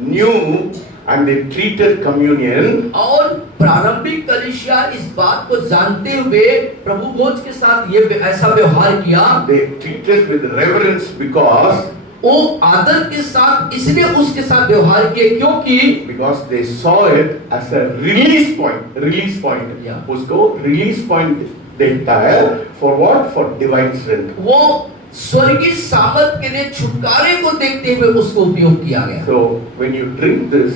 knew and they treated communion. और प्रारंभिक कलीसिया इस बात को जानते हुए प्रभु भोज के साथ ये ऐसा व्यवहार किया। They treated with reverence because वो आदर के साथ इसलिए उसके साथ व्यवहार किए क्योंकि because they saw it as a release point. Yeah. उसको release point देखता है for what? For divine strength. वो स्वर्गीय सामर्थ के लिए छुटकारे को देखते हुए उसको उपयोग किया गया। So when you drink this,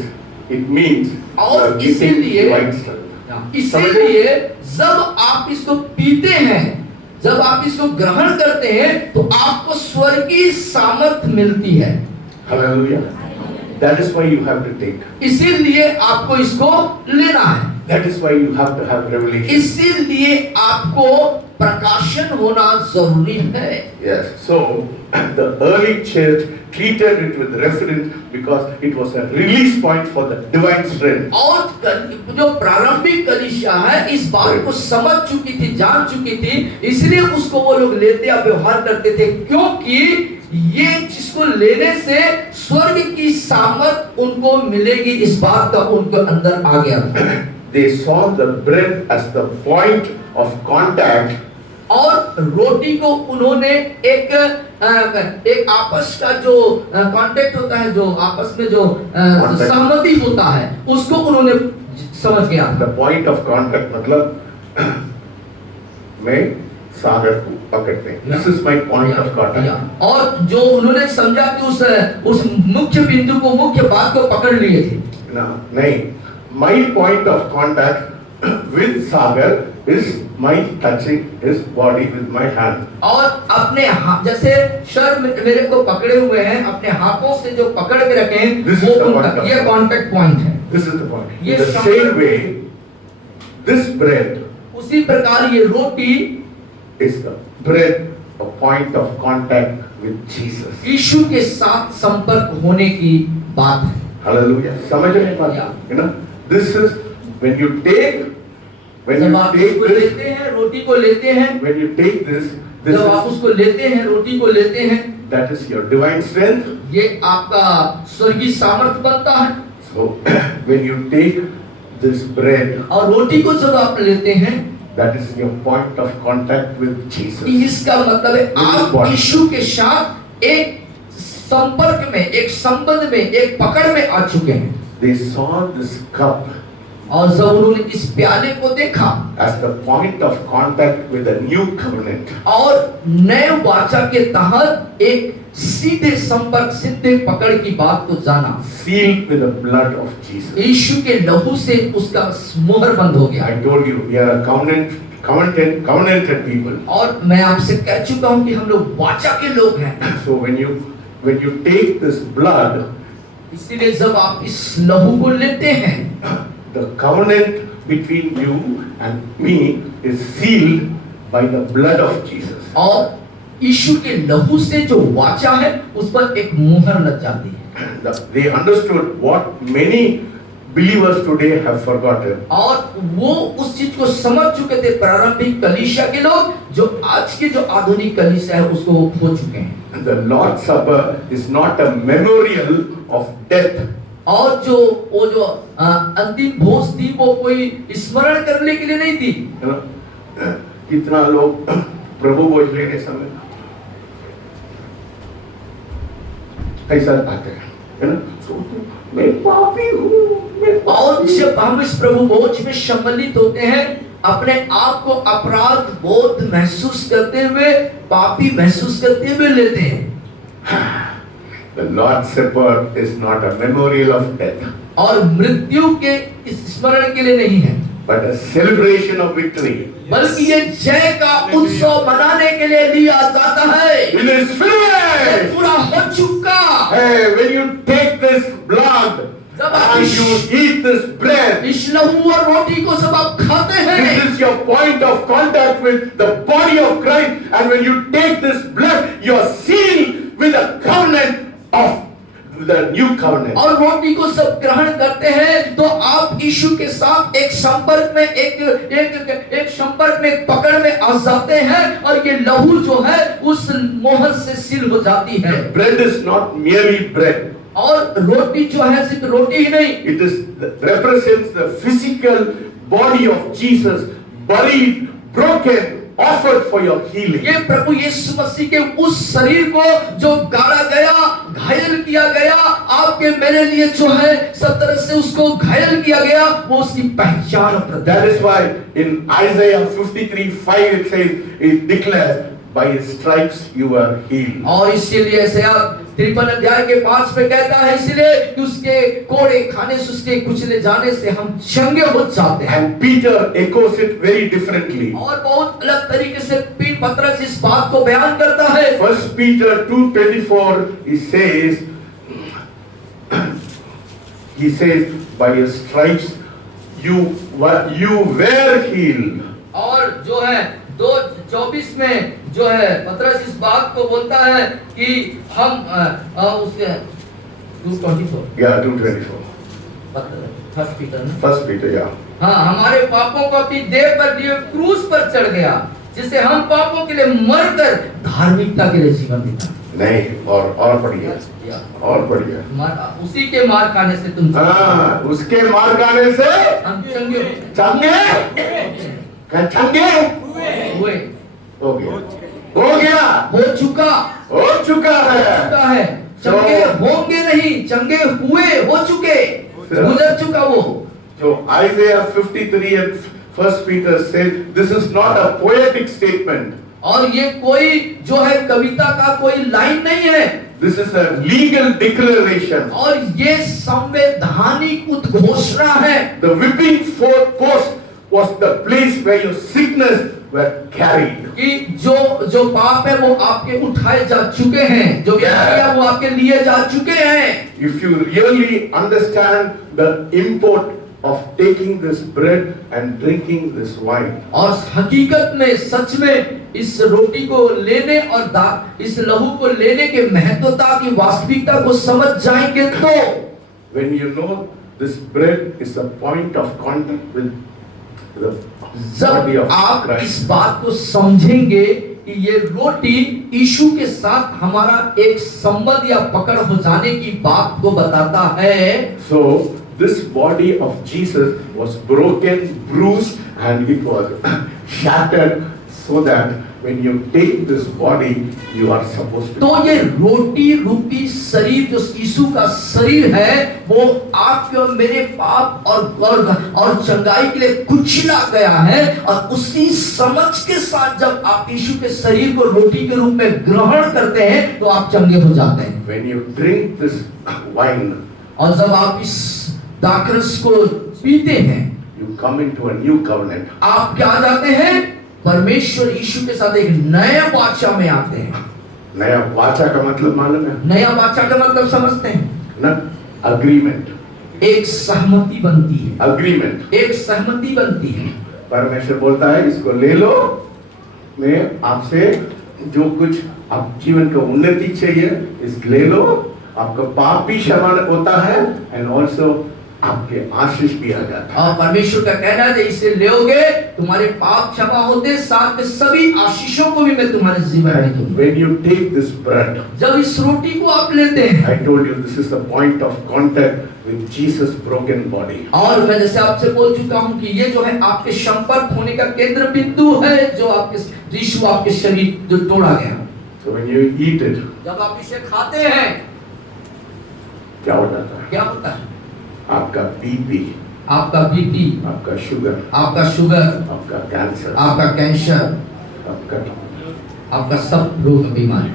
it means और इसीलिए divine strength. इसीलिए जब आप इसको पीते हैं, जब आप इसको ग्रहण करते हैं, तो आपको स्वर्गीय सामर्थ मिलती है। Hallelujah. That is why you have to take. इसीलिए आपको इसको लेना है। That is why you have to have revelation. इसीलिए आपको प्रकाशन होना जरूरी है। Yes. So the early church treated it with reverence because it was a release point for the divine strength. और जो प्रारंभिक कलीसिया है इस बात को समझ चुकी थी, जान चुकी थी, इसलिए उसको वो लोग लेते या व्यवहार करते थे, क्योंकि ये जिसको लेने से स्वर्ग की सामर्थ उनको मिलेगी, इस बात का उनको अंदर आ गया। They saw the bread as the point of contact. और रोटी को उन्होंने एक आपस का जो कांटेक्ट होता है, जो आपस में जो सहमति होता है, उसको उन्होंने समझ गया। The point of contact मतलब मैं सागर को पकड़ते हैं। This is my point of contact. और जो उन्होंने समझा कि उस मुख्य बिंदु को, मुख्य बात को पकड़ लिए थे। नहीं, my point of contact with Sagar is my touching his body with my hand. और अपने जैसे सर मेरे को पकड़े हुए हैं, अपने हाथों से जो पकड़ के रखे हैं, वो उनका ये कांटेक्ट पॉइंट है। This is the point. ये In the same way, this bread उसी प्रकार ये रोटी is the bread, a point of contact with Jesus. यीशु के साथ संपर्क होने की बात है। Hallelujah. समझ रहे हैं बात? Yeah. You know, this is when you take जब आप इसको this, लेते हैं, रोटी को लेते हैं, when you take this जब आप is उसको लेते हैं, रोटी को लेते हैं, that is your divine strength. ये आपका स्वर्गीय सामर्थ बनता है। So when you take this bread, और रोटी को जब आप लेते हैं, that is your point of contact with Jesus. इसका मतलब है आप यीशु के साथ एक संपर्क में, एक संबंध में, एक पकड़ में आ चुके हैं। They saw this cup और जब उन्होंने इस प्याले को देखा as the point of contact with a new covenant. और नए वाचा के तहत एक सीधे संपर्क, सीधे पकड़ की बात को जाना, Sealed with the blood of Jesus. यीशु के लहू से उसका मोहर बंद हो गया। I told you we are a covenanted people. और मैं आपसे कह चुका हूं कि हम लोग वाचा के लोग हैं। So when you take this blood, इसीलिए जब आप इस लहू को लेते हैं, the covenant between you and me is sealed by the blood of Jesus. और यीशु के लहू से जो वाचा है उस पर एक मोहर लग जाती है। They understood what many believers today have forgotten. और वो उस चीज को समझ चुके थे, प्रारंभिक कलीसिया के लोग, जो आज के जो आधुनिक कलीसिया है उसको खो चुके हैं। The Lord's Supper is not a memorial of death. और जो वो जो अंतिम भोज थी वो कोई स्मरण करने के लिए नहीं थी। You know, कितना लोग प्रभु भोज लेने समय ऐसा आते हैं, है ना? मैं पापी हूँ, मैं और जब हम इस प्रभु भोज में सम्मिलित होते हैं, अपने आप को अपराध बोध महसूस करते हुए, पापी महसूस करते हुए लेते हैं। The Lord's Supper is not a memorial of death, और मृत्यु के इस स्मरण के लिए नहीं है, but a celebration of victory. बल्कि ये जय का उत्सव मनाने के लिए लिया जाता है। It is ये finished. पूरा हो चुका। Hey, when you take this blood जब आप and you eat this bread, इस लहू और रोटी को जब आप खाते हैं, this is your point of contact with the body of Christ. And when you take this blood, you are sealed with the covenant of the new covenant. और रोटी को सब ग्रहण करते हैं तो आप यीशु के साथ एक संपर्क में, एक संपर्क में, पकड़ में आ जाते हैं, और ये लहू जो है उस मोहर से सील हो जाती है। Bread is not merely bread. और रोटी जो है सिर्फ रोटी ही नहीं, It is represents the physical body of Jesus, buried, broken, offered for your healing. ये प्रभु यीशु मसीह के उस शरीर को जो गाड़ा गया, घायल किया गया, आपके मेरे लिए जो है सब तरह से उसको घायल किया गया, वो उसकी पहचान प्रदान। That is why in Isaiah 53:5 it says, it declares, by his stripes you are healed. और इसीलिए ऐसा 53 अध्याय के 5 पे कहता है, इसलिए कि उसके कोड़े खाने से, उसके कुचले जाने से हम चंगे हो जाते हैं। And Peter echoes it very differently. और बहुत अलग तरीके से पतरस इस बात को बयान करता है। 1 Peter 2:24 he says by his stripes you were healed. और जो है 2:24 में जो है पतरस इस बात को बोलता है कि हम उसके 2:24 Yeah, 2:24. फर्स्ट पीटर ना? First Peter, yeah. हाँ, हमारे पापों को अपनी देह पर लिए क्रूस पर चढ़ गया, जिससे हम पापों के लिए मरकर धार्मिकता के लिए जीवन बिता। नहीं, और बढ़िया, और बढ़िया। उसी के मार खाने से तुम हाँ, उसके मार खाने से हम चंगे हुए, हो गया, हो चुका है। चंगे होंगे नहीं, चंगे हुए, हो चुके, गुजर चुका वो। So Isaiah 53 and 1 Peter says this is not a poetic statement. और ये कोई जो है कविता का कोई लाइन नहीं है, This is a legal declaration. और ये संवैधानिक उद्घोषणा है। The whipping post was the place where your sickness were carried. कि जो पाप है वो आपके उठाए जा चुके हैं, जो बीमारियां वो आपके लिए जा चुके हैं। If you really understand the import of taking this bread and drinking this wine. और हकीकत में सच में इस रोटी को लेने और इस लहू को लेने के महत्वता की वास्तविकता को समझ जाएंगे तो When you know this bread is a point of contact with the body जब of आप Christ. इस बात को समझेंगे कि ये रोटी यीशु के साथ हमारा एक संबंध या पकड़ हो जाने की बात को बताता है। So this body of Jesus was broken, bruised, and it was shattered, so that when you take this body, you are supposed to. तो ये रोटी रूपी शरीर जो यीशु का शरीर है वो आपके और मेरे पाप और चंगाई के लिए कुचला गया है, और उसी समझ के साथ जब आप यीशु के शरीर को रोटी के रूप में ग्रहण करते हैं तो आप चंगे हो जाते हैं। When you drink this wine, और जब आप इस दाखरस को पीते हैं you come into a new covenant. आप क्या जाते हैं? परमेश्वर यीशु के साथ एक नया वाचा में आते हैं। नया वाचा का मतलब मालूम है नया वाचा का मतलब समझते हैं ना? अग्रीमेंट, एक सहमति बनती है, अग्रीमेंट। एक सहमति बनती है। परमेश्वर बोलता है इसको ले लो, मैं आपसे जो कुछ आप जीवन का उन्नति चाहिए इस ले लो, आपका पाप भी क्षमा होता है एंड ऑल्सो आपके आशीष भी आ जाता है। और परमेश्वर का कहना है इसे लोगे तुम्हारे पाप क्षमा होते, साथ में सभी आशीषों को भी मैं तुम्हारे जीवन में दूंगा। When you take this bread, जब इस रोटी को आप लेते हैं, I told you this is the point of contact with Jesus' broken body. और मैं जैसे आपसे बोल चुका हूँ कि ये जो है आपके संपर्क होने का केंद्र बिंदु है, जो आपके यीशु आपके शरीर जो तोड़ा गया। So when you eat it, जब आप इसे खाते हैं क्या हो जाता है? क्या होता है? आपका बीपी, आपका बीपी, आपका शुगर, आपका शुगर, आपका कैंसर, आपका कैंसर, आपका सब रोग बीमारी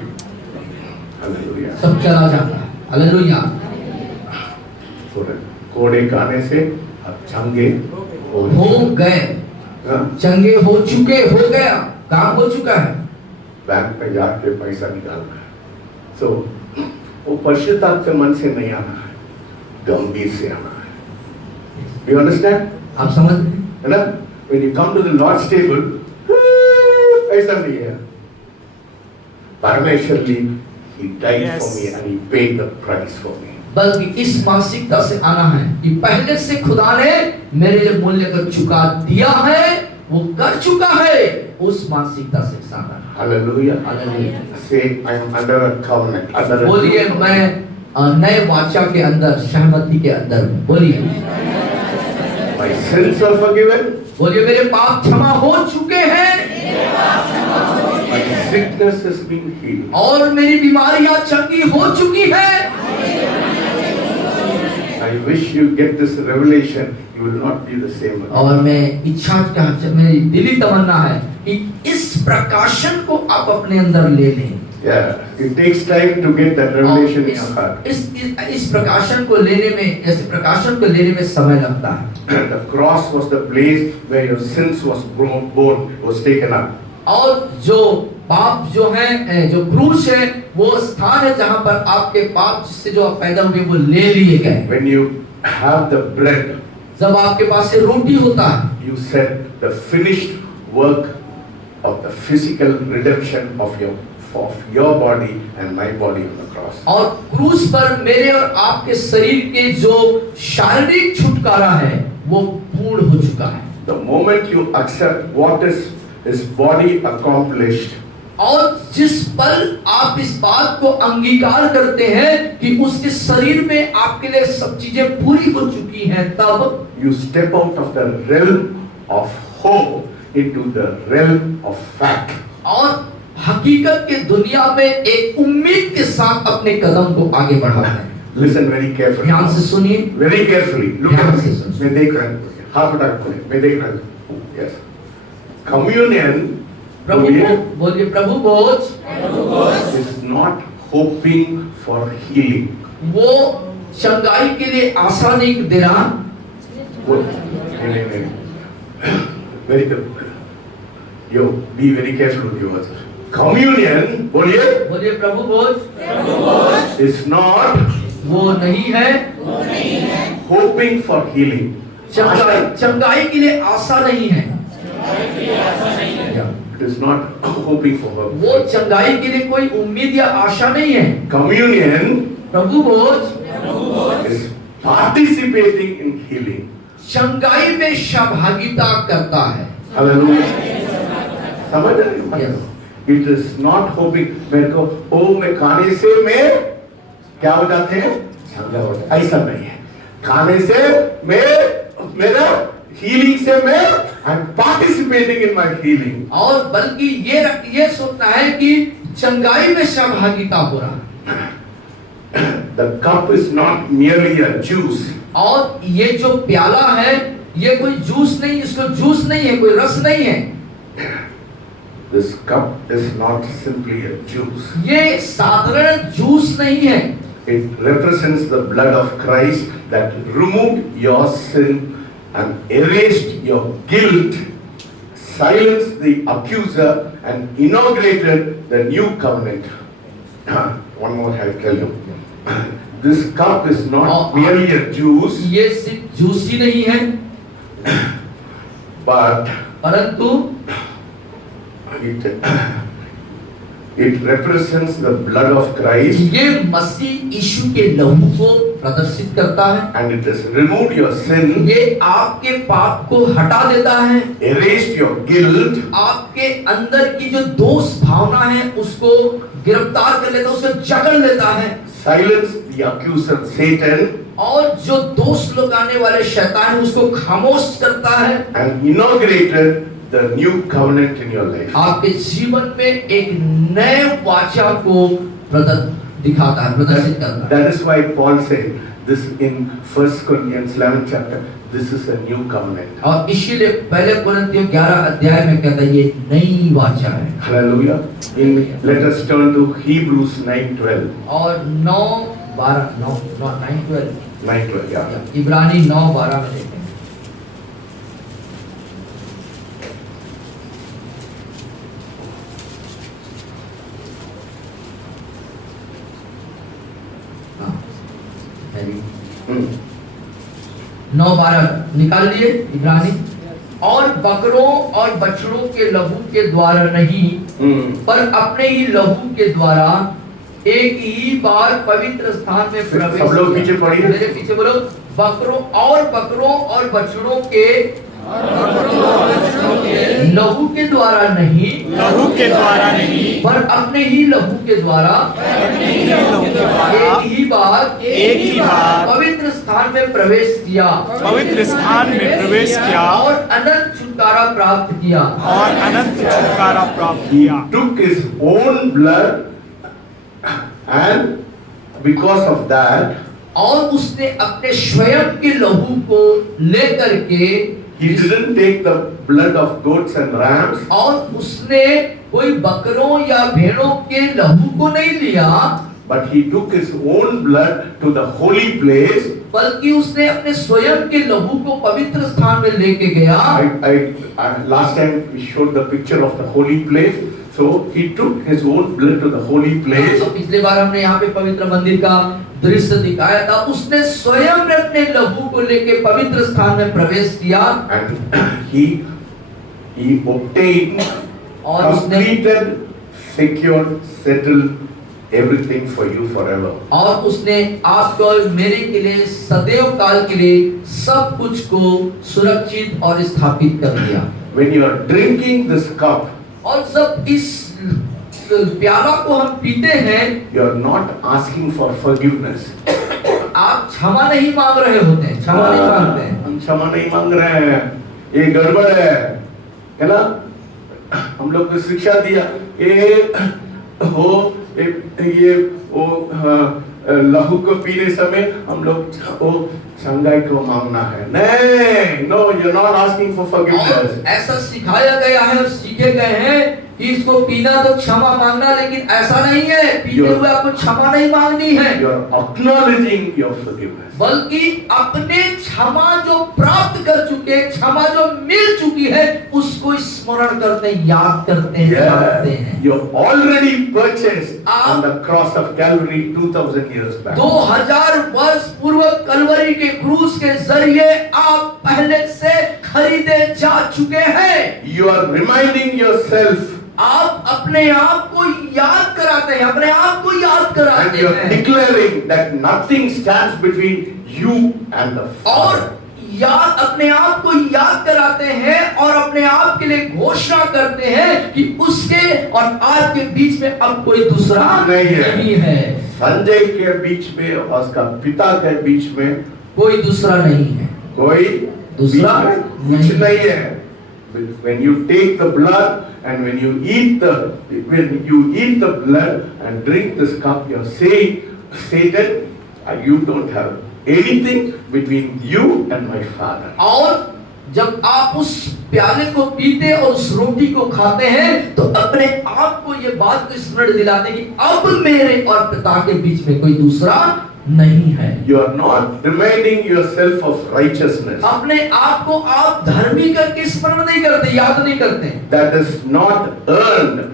हालेलुया। सब चला जाता है। हालेलुया। कोड़े खाने से आप चंगे हो गए, चंगे हो चुके, हो गया, काम हो चुका है। बैंक में जाके पैसा निकालना है। So वो पश्चाताप के मन से नहीं आना है, गंभीर से आना है। You understand? आप समझ रहे हैं? है ना? When you come to the Lord's table, ऐसा नहीं है। परमेश्वर जी, He died for me and He paid the price for me. बल्कि इस मानसिकता से आना है कि पहले से खुदा ने मेरे लिए मूल्य को चुका दिया है, वो कर चुका है, उस मानसिकता से साथ। Hallelujah. Hallelujah. Say, I am under a covenant. Under a बोलिए मैं नए वाचा के अंदर, सहमति के अंदर हूं। बोलिए My sins are forgiven. बोलिए मेरे पाप क्षमा हो चुके हैं My sickness has been healed. और मेरी बीमारियां चंगी हो चुकी है। I wish you get this revelation. You will not be the same. और मैं इच्छा का मेरी दिली तमन्ना है कि इस प्रकाशन को आप अपने अंदर ले लें। Yeah, it takes time to get that revelation in your heart. इस प्रकाशन को लेने में, ऐसे प्रकाशन को लेने में समय लगता है। The cross was the place where your sins was born, was taken up. और जो पाप जो है, जो क्रूस है, वो स्थान है जहां पर आपके पाप जिससे जो आप पैदा हुए वो ले लिए गए। When you have the bread, जब आपके पास से रोटी होता है, you said the finished work of the physical redemption of your body and my body on the cross. और क्रूस पर मेरे और आपके शरीर के जो शारीरिक छुटकारा है वो पूर्ण हो चुका है। The moment you accept what is his body accomplished, और जिस पल आप इस बात को अंगीकार करते हैं कि उसके शरीर में आपके लिए सब चीजें पूरी हो चुकी हैं, तब you step out of the realm of hope into the realm of fact. और हकीकत के दुनिया में एक उम्मीद के साथ अपने कदम को आगे बढ़ाते हैं। Listen very carefully. ध्यान से सुनिए। Very carefully. Look ध्यान at से me. सुनिए। मैं देख रहा हूँ। हाथ उठा के बोलिए, मैं देख रहा हूँ। Yes. Communion, बोलिए प्रभु भोज is not hoping for healing. वो चंगाई के लिए आशा नहीं दे रहा। नहीं। Very good. Yo, be very careful with your words. Communion, बोलिए प्रभु भोज is not वो नहीं है hoping for healing. चंगाई के लिए आशा नहीं है। It is not hoping for her. वो चंगाई के लिए कोई उम्मीद या आशा नहीं है। Communion Prabhu Bhoj is participating in healing. चंगाई में सहभागिता करता है। Hallelujah. समझ रहे हो? It is not hoping मेरे को मैं खाने से मैं क्या हो जाते हैं, चंगा हो जाता, ऐसा नहीं है। खाने से मैं मेरा हीलिंग से मैं I am participating in my healing. और बल्कि ये सोचना है कि चंगाई में सहभागिता हो रहा है। The cup is not merely a juice. और ये जो प्याला है ये कोई जूस नहीं, इसको जूस नहीं है, कोई रस नहीं है। This cup is not simply a juice. ये साधारण जूस नहीं है। It represents the blood of Christ that removed your sin and erased your guilt, silenced the accuser and inaugurated the new covenant. One more I'll tell you. This cup is not merely a juice, ये सिर्फ juice ही नहीं है, but परंतु it represents the blood of Christ, ये मसीह यीशु के लहू को प्रदर्शित करता है। and it has removed your sin, ये आपके पाप को हटा देता है, erased your guilt, आपके अंदर की जो दोष भावना है उसको गिरफ्तार कर लेता है, उसको जकड़ लेता है, silenced the accuser Satan, और जो दोष लगाने वाले शैतान है उसको खामोश करता है, and inaugurated the new covenant in your life. आपके जीवन में एक नए वाचा को दिखाता है, प्रदर्शित करता है। That is why Paul said this in 1 Corinthians 11th chapter. This is a new covenant. और इसीलिए पहले कुरिन्थियों 11 अध्याय में कहता है ये नई वाचा है। Hallelujah. Let us turn to Hebrews 9:12. और 9:12 9:12, yeah. इब्रानी 9:12 में देखते हैं। Hmm. 9:12 निकाल लिए इब्रानी। और बकरों और बछड़ों के लहू के द्वारा नहीं, पर अपने ही लहू के द्वारा एक ही बार पवित्र स्थान में प्रवेश। सब लोग पीछे पढ़िए। मेरे पीछे बोलो। बकरों और बछड़ों के लहू के द्वारा नहीं, पर अपने ही लहू के द्वारा एक ही बार पवित्र स्थान में प्रवेश किया और अनंत छुटकारा प्राप्त किया। He took his own blood, and because of that, और उसने अपने स्वयं के लहू को लेकर के, he didn't take the blood of goats and rams, और उसने कोई बकरों या भेड़ों के लहू को नहीं लिया, but he took his own blood to the holy place. बल्कि उसने अपने स्वयं के लहू को पवित्र स्थान में लेके गया। Last time we showed the picture of the holy place. So he took his own blood to the holy place. तो पिछली बार हमने यहाँ पे पवित्र मंदिर का दृश्य दिखाया था। उसने स्वयं में अपने लहू को लेके पवित्र स्थान में प्रवेश किया, And he obtained, और उसने completed, secured, settled everything for you forever. और उसने आपको और मेरे के लिए सदैव काल के लिए सब कुछ को सुरक्षित और स्थापित कर दिया। When you are drinking this cup, और जब इस प्याला को हम पीते हैं, you are not asking for forgiveness. आप क्षमा नहीं मांग रहे होते हैं, क्षमा नहीं मांगते हैं। हम क्षमा नहीं मांग रहे हैं, ये गड़बड़ है ना? हम लोग को शिक्षा दिया लहू को पीने समय हम लोग चंगाई को मांगना है। नहीं, no, you are not asking for forgiveness. ऐसा सिखाया गया है और सीखे गए हैं कि इसको पीना तो क्षमा मांगना, लेकिन ऐसा नहीं है। पीते हुए आपको क्षमा नहीं मांगनी है, you are acknowledging your forgiveness, बल्कि अपने क्षमा जो प्राप्त कर चुके, क्षमा जो मिल चुकी है, उसको स्मरण करते, याद करते हैं। You already purchased on the cross of Calvary 2000 years back. 2000 वर्ष पूर्व पूर्वक कलवरी के क्रूस के जरिए आप पहले से खरीदे जा चुके हैं। You are reminding yourself आप अपने आप को याद कराते हैं, अपने आप को याद and कराते you are हैं declaring that nothing stands between you and the और Father. याद अपने आप को याद कराते हैं और अपने आप के लिए घोषणा करते हैं कि उसके और आपके बीच में अब कोई दूसरा नहीं है। संजय के बीच में और उसका पिता के बीच में कोई दूसरा नहीं है, कोई दूसरा बीच में कुछ नहीं है। When you take the blood and when you eat the blood and drink this cup, you are saying, Satan, you don't have anything between you and my Father. और जब आप उस प्याले को पीते और उस रोटी को खाते हैं तो अपने आप को ये बात को स्मरण दिलाते हैं कि अब मेरे और पिता के बीच में कोई दूसरा नहीं है। You are not reminding yourself of righteousness. अपने आप को आप धर्मी करके स्मरण नहीं करते, याद नहीं करते। That is not earned.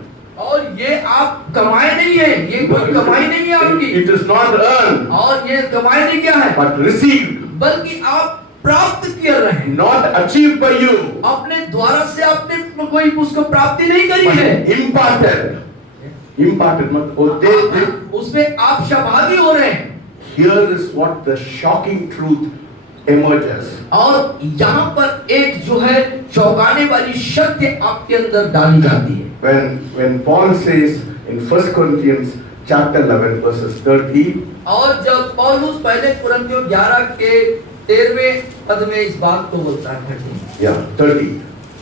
और ये आप कमाए नहीं है, ये कोई कमाई नहीं है आपकी। It is not earned, और ये कमाई नहीं क्या है, but received. बल्कि आप प्राप्त कर रहे हैं। Not achieved by you, अपने द्वारा से आपने कोई उसको प्राप्ति नहीं करी but है, imparted. Imparted. उसमें आप सहभागी हो रहे हैं। Here is what the shocking truth emerges. और यहाँ पर एक जो है चौंकाने वाली सत्य आपके अंदर डाली जाती है। When Paul says in 1 Corinthians chapter 11 verses 30, और जब पौलुस पहले कुरिन्थियों 11 के 13वें पद में इस बात को बोलता है, 30.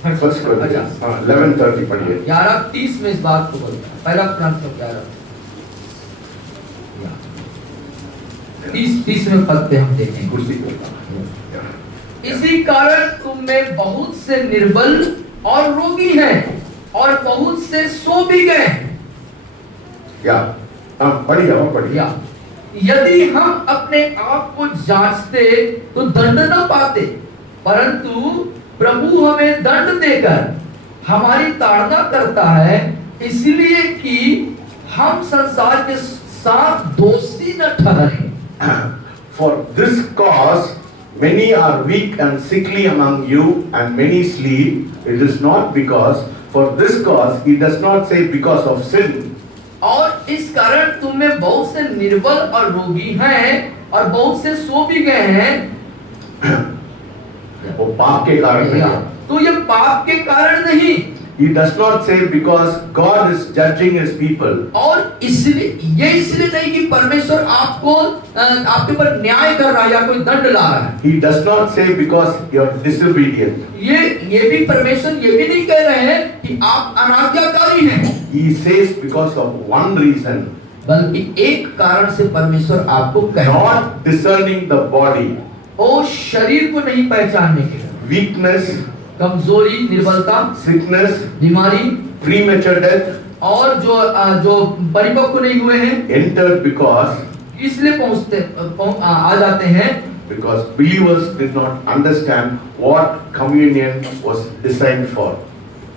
1 Corinthians 11:30 पढ़िए। 11:30 में इस बात को बोलता है। पहला कुरिन्थियों 11 30वें पद पे हम देखेंगे। कुर्सी पर। इसी कारण तुम में बहुत से निर्बल और रोगी हैं और बहुत से सो भी गए हैं। पढ़िए। यदि हम अपने आप को जांचते तो दंड न पाते, परंतु प्रभु हमें दंड देकर हमारी ताड़ना करता है, इसलिए कि हम संसार के साथ दोषी न ठहरे। For this cause many are weak and sickly among you and many sleep. It is not because, for this cause he does not say because of sin. और इस कारण तुम में बहुत से निर्बल और रोगी हैं और बहुत से सो भी गए हैं। वो पाप के कारण नहीं है। तो ये पाप के कारण नहीं। He does not say because God is judging his people. और इसलिए नहीं कि परमेश्वर आपको आपके ऊपर न्याय कर रहा है या कोई दंड ला रहा है। He does not say because you are disobedient. ये भी परमेश्वर ये भी नहीं कह रहे हैं कि आप अनाज्ञाकारी हैं। He says because of one reason. बल्कि एक कारण से परमेश्वर आपको कह रहा है। Not discerning the body. ओ शरीर को नहीं पहचानने के लिए। Weakness, कमजोरी, निर्बलता, sickness, बीमारी, premature death, और जो परिपक्व नहीं हुए हैं, entered because इसलिए आ जाते हैं because believers did not understand what communion was designed for.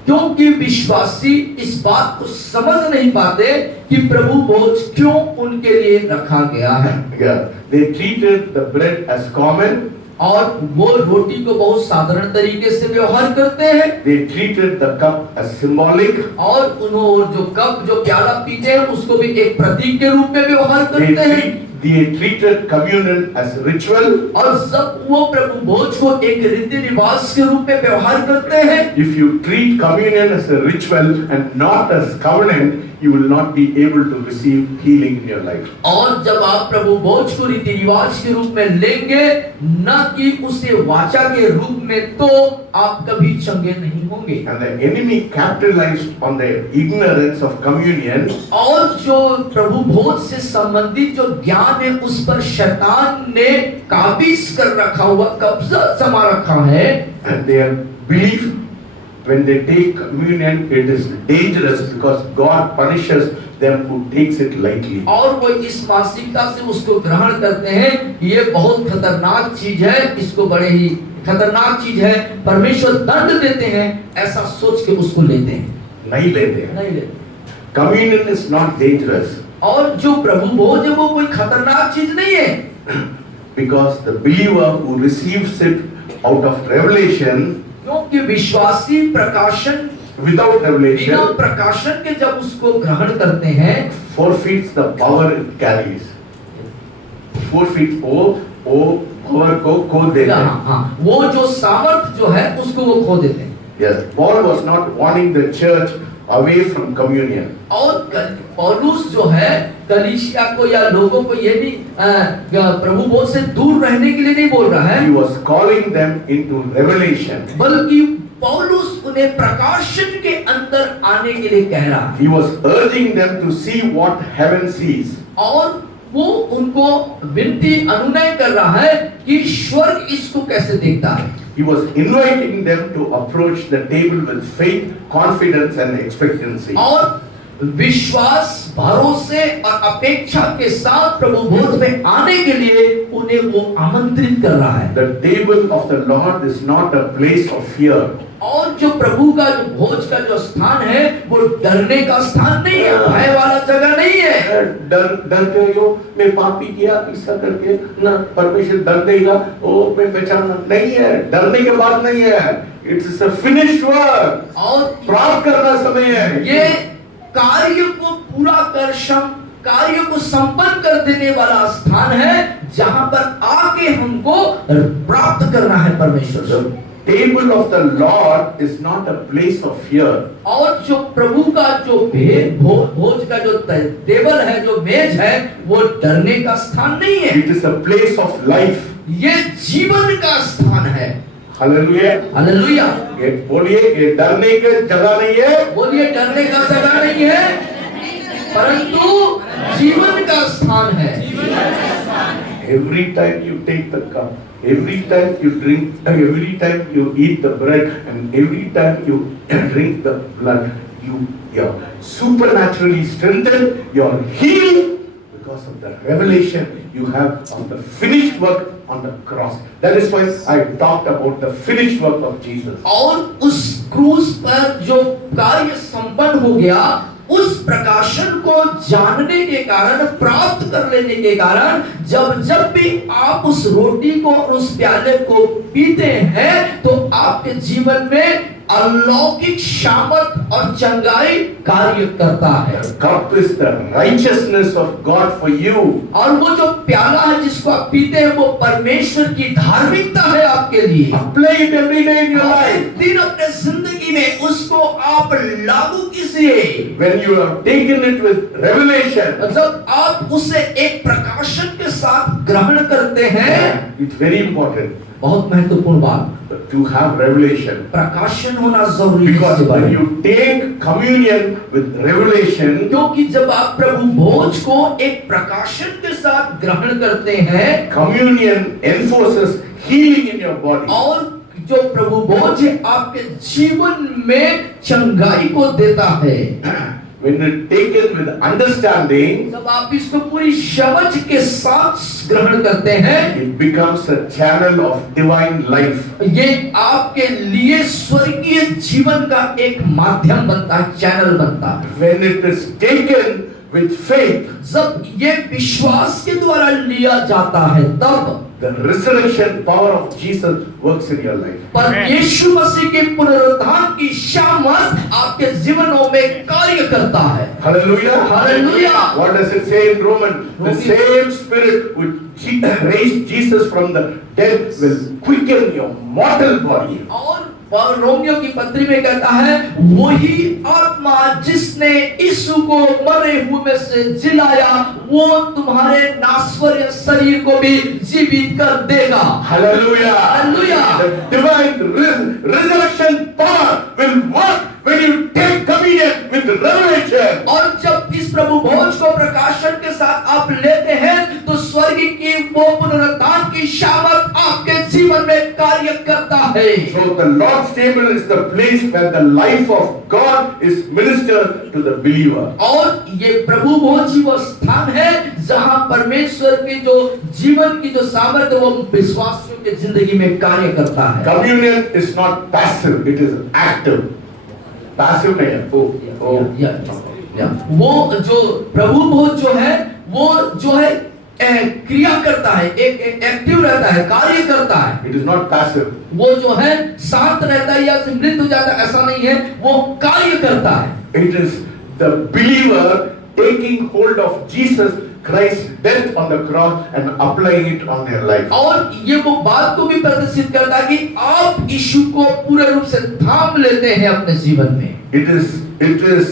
क्योंकि विश्वासी इस बात को समझ नहीं पाते कि प्रभु भोज क्यों उनके लिए रखा गया है। They treated the bread as common. और वो रोटी को बहुत साधारण तरीके से व्यवहार करते हैं। They treated the cup as symbolic. और उन्होंने जो कप जो प्याला पीते हैं उसको भी एक प्रतीक के रूप में व्यवहार करते हैं। They treated communion as ritual. और सब वो प्रभु भोज को एक रीति रिवाज के रूप में व्यवहार करते हैं। If you treat communion as a ritual and not as covenant, you will not be able to receive healing in your life. और जब आप प्रभु भोज को रीति रिवाज के रूप में लेंगे, न कि उसे वाचा के रूप में, तो आप कभी चंगे नहीं होंगे। And the enemy capitalized on the ignorance of communion. और जो प्रभु भोज से संबंधित जो ज्ञान है उस पर शैतान ने काबिज कर रखा हुआ, कब्जा जमा रखा है। And their belief when they take communion, it is dangerous because God punishes them who takes it lightly. और वो इस मानसिकता से उसको ग्रहण करते हैं, ये बहुत खतरनाक चीज है, इसको बड़े ही खतरनाक चीज है, परमेश्वर दंड देते हैं, ऐसा सोच के उसको लेते हैं। नहीं लेते। नहीं लेते। Communion is not dangerous. और जो प्रभु भोज है वो कोई खतरनाक चीज नहीं है। Because the believer who receives it out of revelation, क्योंकि विश्वासी प्रकाशन without बिना revelation, प्रकाशन के जब उसको ग्रहण करते हैं, forfeits the power it carries. Forfeits वो power को खो देते हैं. हाँ, वो जो सामर्थ जो है उसको वो खो देते हैं। Yes, Paul was not warning the church away from communion. और पौलुस जो है कलीसिया को या लोगों को ये भी प्रभु बोध से दूर रहने के लिए नहीं बोल रहा है, He was calling them into revelation. बल्कि पौलुस उन्हें प्रकाशन के अंदर आने के लिए कह रहा है। He was urging them to see what heaven sees. और वो उनको विनती अनुनय कर रहा है कि स्वर्ग इसको कैसे देखता है। He was inviting them to approach the table with faith, confidence and expectancy. और विश्वास, भरोसे और अपेक्षा के साथ प्रभु भोज में आने के लिए उन्हें वो आमंत्रित कर रहा है। The table of the Lord is not a place of fear. और जो प्रभु का जो भोज का जो स्थान है वो डरने का स्थान नहीं है, भय वाला जगह नहीं है। डर के यो मैं पापी किया ऐसा करके ना परमेश्वर डर देगा, ओ मैं पहचानना नहीं है, डरने की बात नहीं है। इट्स अ फिनिश्ड वर्क, और प्राप्त करना समय है। ये कार्य को पूरा कर कार्य को संपन्न कर देने वाला स्थान है जहां पर आके हमको प्राप्त करना है परमेश्वर से। Table of the Lord is not a place of fear. और जो प्रभु का जो भोज का जो टेबल है, जो मेज है, वो डरने का स्थान नहीं है। It is a place of life. ये जीवन का स्थान है। Hallelujah, hallelujah. ये बोलिए, ये डरने की जगह नहीं है। बोलिए, डरने का जगह नहीं है, परंतु जीवन का स्थान है। Every time you take the cup, every time you drink, every time you eat the bread, and every time you drink the blood, you are supernaturally strengthened, you are healed because of the revelation you have of the finished work on the cross. That is why I talked about the finished work of Jesus. और उस क्रूस पर जो कार्य संपन्न हो गया, उस प्रकाशन को जानने के कारण, प्राप्त कर लेने के कारण, जब भी आप उस रोटी को और उस प्याले को पीते हैं तो आपके जीवन में अलौकिक सामर्थ और चंगाई कार्य करता है। The cup is the righteousness of God for you. और वो जो प्याला है जिसको आप पीते हैं वो परमेश्वर की धार्मिकता है आपके लिए। Apply it every day in your life. दिन अपने जिंदगी में उसको आप लागू कीजिए। When you have taken it with revelation, जब आप उसे एक प्रकाशन के साथ ग्रहण करते हैं, it's very important बहुत महत्वपूर्ण बात, to have revelation. प्रकाशन होना जरूरी है। Because when you take communion with revelation, क्योंकि जब आप प्रभु भोज को एक प्रकाशन के साथ ग्रहण करते हैं, communion enforces healing in your body. और जो प्रभु भोज आपके जीवन में चंगाई को देता है। When you take it with understanding, जब आप इसको पूरी समझ के साथ ग्रहण करते हैं, it becomes a channel of divine life. ये आपके लिए स्वर्गीय जीवन का एक माध्यम बनता है, चैनल बनता है। When it is taken with faith, जब ये विश्वास के द्वारा लिया जाता है, तब the resurrection power of Jesus works in your life. पर यीशु मसीह के पुनरुत्थान की सामर्थ आपके जीवनों में कार्य करता है। Hallelujah. Hallelujah. What does it say in Romans? The same spirit which raised Jesus from the dead will quicken your mortal body. और रोमियो की पत्री में कहता है, वही आत्मा जिसने यीशु को मरे हुए में से जिलाया, वो तुम्हारे नासवर शरीर को भी जीवित कर देगा। Hallelujah. Hallelujah. The divine resurrection power will work when you take communion with revelation. और जब इस प्रभु भोज को प्रकाशन के साथ आप लेते हैं तो स्वर्ग की वो पुनरुत्थान की सामर्थ आपके जीवन में कार्य करता है। So the Lord's table is the place where the life of God is ministered to the believer. और ये प्रभु भोज वो स्थान है जहां परमेश्वर की जो जीवन की जो सामर्थ वो विश्वासियों के जिंदगी में कार्य करता है। Communion is not passive, it is active. Passive नहीं है। वो जो प्रभु भोज जो है वो जो है क्रिया करता है, एक एक्टिव रहता है, कार्य करता है। It is not passive. वो जो है शांत रहता है या मृत हो जाता है, ऐसा नहीं है, वो कार्य करता है। It is the believer taking hold of Jesus Christ's death on the cross and applying it on their life. और ये वो बात को भी प्रदर्शित करता है कि आप यीशु को पूरे रूप से थाम लेते हैं अपने जीवन में। It is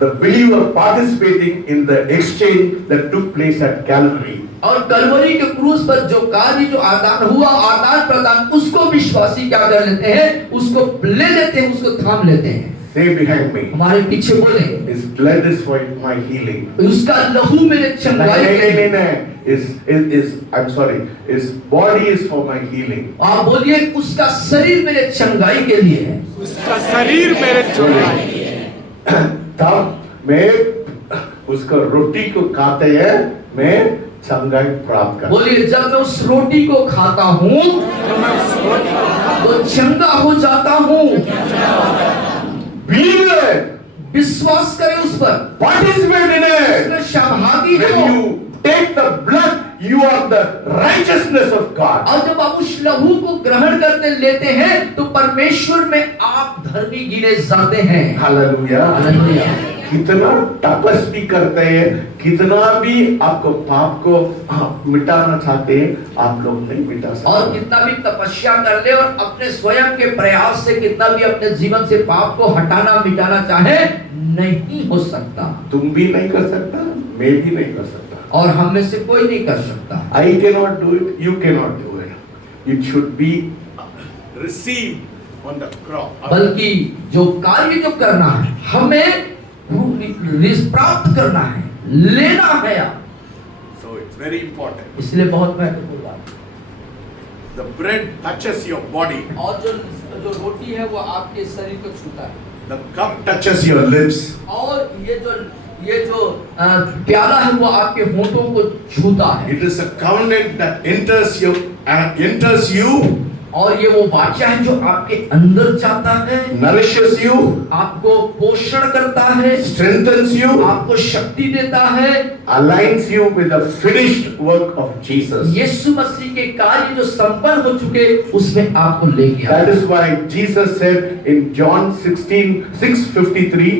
the believer participating in the exchange that took place at Calvary. और कलवरी के क्रूस पर जो कार्य जो आदान हुआ, आदान प्रदान, उसको विश्वासी क्या कर लेते हैं, उसको ले लेते हैं, उसको थाम लेते हैं। Say behind me, हमारे पीछे बोले, His blood is for my healing. उसका लहू मेरे चंगाई के लिए। नहीं, I'm sorry, His body is for my healing. आप बोलिए, उसका शरीर मेरे चंगाई के लिए है। उसका शरीर मेरे चंगाई के लिए है। तब मैं उसका रोटी को खाते हैं, मैं चंगाई प्राप्त करता हूं। बोलिए, जब मैं उस रोटी को खाता हूँ तो चंगा हो जाता हूँ। Believe it. विश्वास करें उस पर, Participate in it. उसमें सहभागी When हो। you take the blood, you are the righteousness of God. और जब आप उस लहू को ग्रहण करते लेते हैं तो परमेश्वर में आप धर्मी गिने जाते हैं। Hallelujah. हालेलुया। कितना तपस्वी करते हैं, कितना भी आपको पाप को मिटाना चाहते हैं, आप लोग नहीं मिटा सकते। और कितना भी तपस्या कर ले और अपने स्वयं के प्रयास से कितना भी अपने जीवन से पाप को हटाना मिटाना चाहे, नहीं हो सकता। तुम भी नहीं कर सकता, मैं भी नहीं कर सकता। और हम में से कोई नहीं कर सकता। I cannot do it, you cannot do it. It should be received on the cross. बल्कि जो कार्य जो करना है, हमें प्राप्त करना है, लेना है। So it's very important. इसलिए बहुत महत्वपूर्ण बात। The bread touches your body. और जो रोटी है वो आपके शरीर को छूता है। The cup touches your lips. और ये जो प्याला है वो आपके होठों को छूता है। It is a covenant that enters you, और ये वो वाचा है जो आपके अंदर जाता है, nourishes you, आपको पोषण करता है, strengthens you, आपको शक्ति देता है, aligns you with the finished work of Jesus. यीशु मसीह के कार्य जो संपन्न हो चुके उसमें आपको ले गया। That is why Jesus said in John 6:53,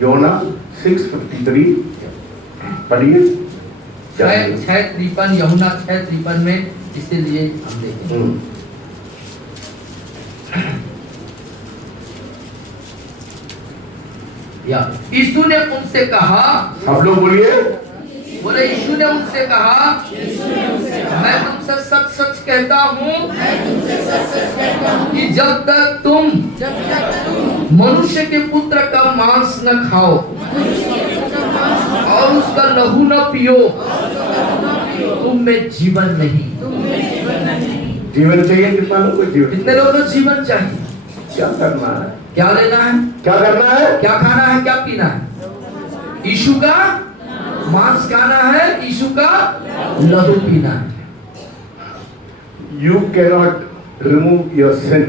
योना 6:53, पढ़िए। 6:53 यूहन्ना 6:53 में, इसीलिए हम देखें। यीशु ने उनसे कहा, आप लोग बोलिए, बोले, यीशु ने उनसे कहा, मैं तुमसे सच सच कहता हूँ कि जब तक तुम मनुष्य के पुत्र का मांस न खाओ और उसका लहू न पियो, तुम में जीवन नहीं। जीवन चाहिए कितना लोगों को? जीवन, कितने लोगों को जीवन चाहिए? क्या करना है, क्या लेना है, क्या करना है, क्या खाना है, क्या पीना है? यीशु का मांस खाना है, यीशु का लहू पीना है। You cannot remove your sin.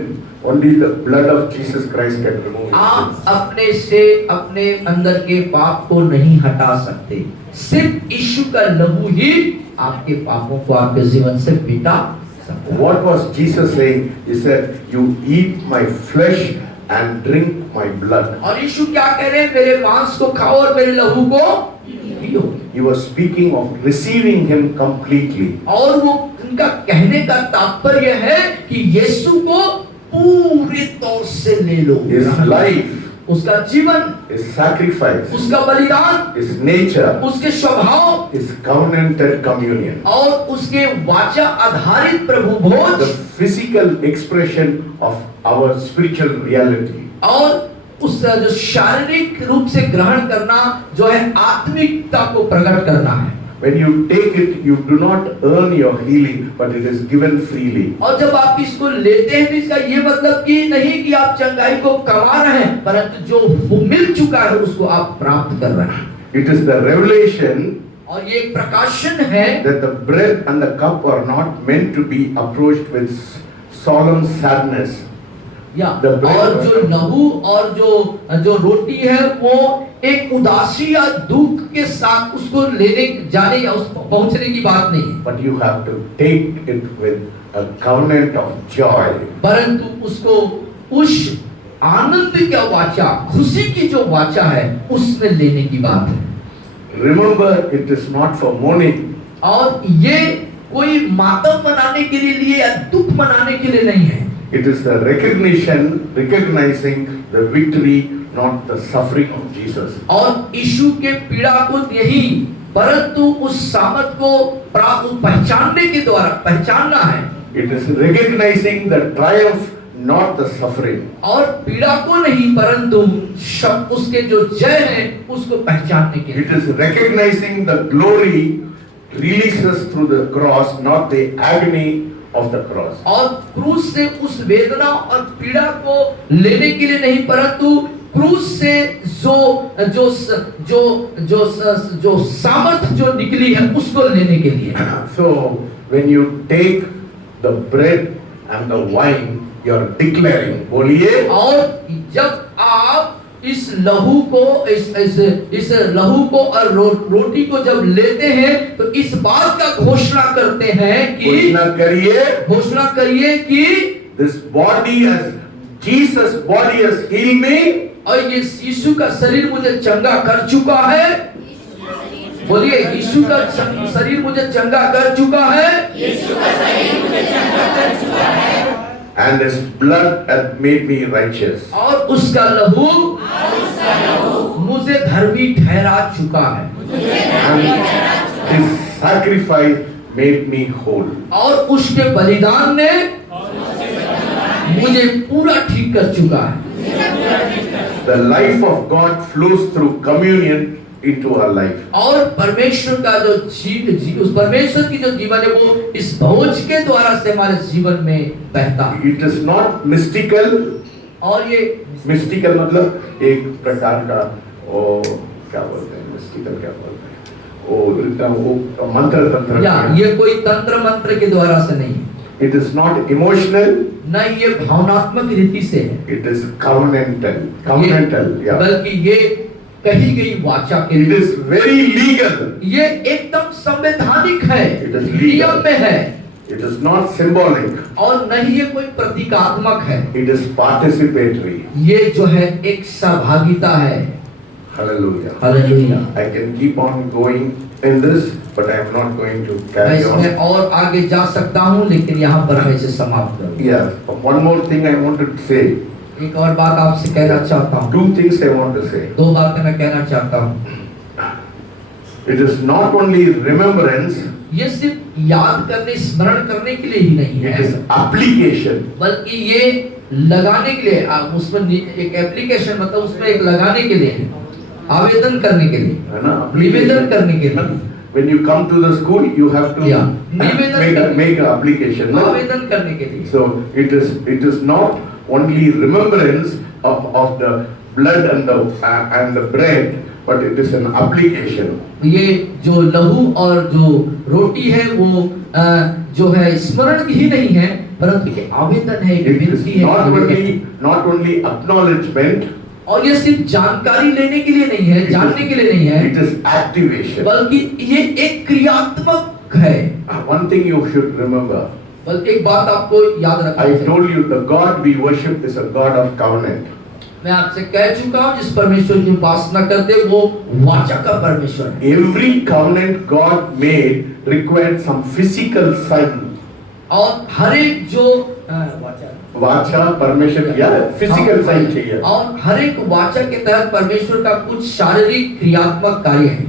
Only the blood of Jesus Christ can remove it. आप अपने से अपने अंदर के पाप को नहीं हटा सकते, सिर्फ यीशु का लहू ही आपके पापों को आपके जीवन से मिटा सकता है। What was Jesus saying? He said, "You eat my flesh and drink my blood." और यीशु क्या कह रहे हैं? मेरे मांस को खाओ और मेरे लहू को पियो। He was speaking of receiving him completely. और वो उनका कहने का तात्पर्य है कि यीशु को पूरे तौर से ले लो। His life, उसका जीवन, his sacrifice, उसका बलिदान, his nature, उसके स्वभाव, his covenantal communion, और उसके वाचा आधारित प्रभु the Bhoj, physical expression of our spiritual reality. और उस जो शारीरिक रूप से ग्रहण करना जो है आत्मिकता को प्रकट करना है। When you take it, you do not earn your healing, but it is given freely. और जब आप इसको लेते हैं तो इसका ये मतलब कि नहीं कि आप चंगाई को कमा रहे हैं, परंतु जो मिल चुका है उसको आप प्राप्त कर रहे हैं। It is the revelation और ये एक प्रकाशन है that the bread and the cup are not meant to be approached with solemn sadness. या The bread और जो लहू और जो रोटी है वो एक उदासी या दुख के साथ उसको लेने जाने या उस पहुंचने की बात नहीं है, but you have to take it with a covenant of joy. परंतु उसको उस आनंद का वाचा, खुशी की जो वाचा है उसमें लेने की बात है। Remember, it is not for mourning. और ये कोई मातम मनाने के लिए या दुख मनाने के लिए नहीं है, It is the recognizing the victory, not the suffering of Jesus. और यीशु के पीड़ा को नहीं परंतु उस सामर्थ को पहचानने के द्वारा पहचानना है। It is recognizing the triumph, not the suffering. और पीड़ा को नहीं परंतु उसके जो जय है उसको पहचानने के It लिए। is recognizing the glory releases through the cross, not the agony of the cross. और क्रूस से उस वेदना और पीड़ा को लेने के लिए नहीं परंतु क्रूस से जो सामर्थ जो निकली है उसको लेने के लिए। So when you take the bread and the wine, you are declaring, बोलिए, और जब आप इस लहू को और रोटी को जब लेते हैं तो इस बात का घोषणा करते हैं कि घोषणा करिए कि this body has, Jesus body has healed me. और ये यीशु का शरीर मुझे चंगा कर चुका है। बोलिए, यीशु का शरीर मुझे चंगा कर चुका है। यीशु का शरीर मुझे चंगा कर चुका है। And his blood had made me righteous. और उसका लहू मुझे धर्मी ठहरा चुका है। And his sacrifice made me whole. और उसके बलिदान ने मुझे पूरा ठीक कर चुका है। The life of God flows through communion into our life. और परमेश्वर का जो उस परमेश्वर की जो जीवन है वो इस भोज के द्वारा से हमारे जीवन में बहता है। It is not mystical. और ये mystical मतलब एक प्रकार का क्या बोलते हैं, mystical क्या बोलते हैं, वो मंत्र तंत्र, या ये कोई तंत्र मंत्र के द्वारा से नहीं। It is not emotional. नहीं, ये भावनात्मक रीति से है। It is covenantal. Yeah. बल्कि ये कही गई वाचा के It is very legal. ये एकदम संवैधानिक है, It is legal. नियम में है। It is not symbolic. और नहीं ये कोई प्रतीकात्मक है। It is participatory. ये जो है एक सहभागिता है। Hallelujah. Hallelujah. I can keep on going in this, but I am not going to मैं carry on. इसमें और आगे जा सकता हूँ लेकिन यहाँ पर मैं इसे समाप्त करूँ। Yeah. One more thing I wanted to say. एक और बात आपसे कहना चाहता हूँ। Two things I want to say. दो बातें मैं कहना चाहता हूँ। It is not only remembrance. ये सिर्फ याद करने, स्मरण करने के लिए ही नहीं It है, is application. बल्कि ये लगाने के लिए, उसमें एक एप्लीकेशन मतलब उसमें एक लगाने के लिए है, आवेदन करने के लिए, है ना? निवेदन करने के लिए। When you come to the school, you have to Yeah. make an application. No? आवेदन करने के लिए। So it is not only remembrance of the blood and the bread, but it is an application. ये जो लहू और जो रोटी है वो जो है स्मरण ही नहीं है परंतु ये आवेदन है, It is विनती है। not only acknowledgement. और ये सिर्फ जानकारी लेने के लिए नहीं है, जानने के लिए नहीं है, It is activation. बल्कि ये एक क्रियात्मक है। One thing you should remember. बल्कि एक बात आपको याद रखना I चाहिए। told you the God we worship is a God of covenant. मैं आपसे कह चुका हूँ जिस परमेश्वर की उपासना करते वो वाचा का परमेश्वर है। Every covenant God made required some physical sign. और हर एक जो वाचा परमेश्वर किया फिजिकल साइन चाहिए। और हर एक वाचा के तहत परमेश्वर का कुछ शारीरिक क्रियात्मक कार्य है,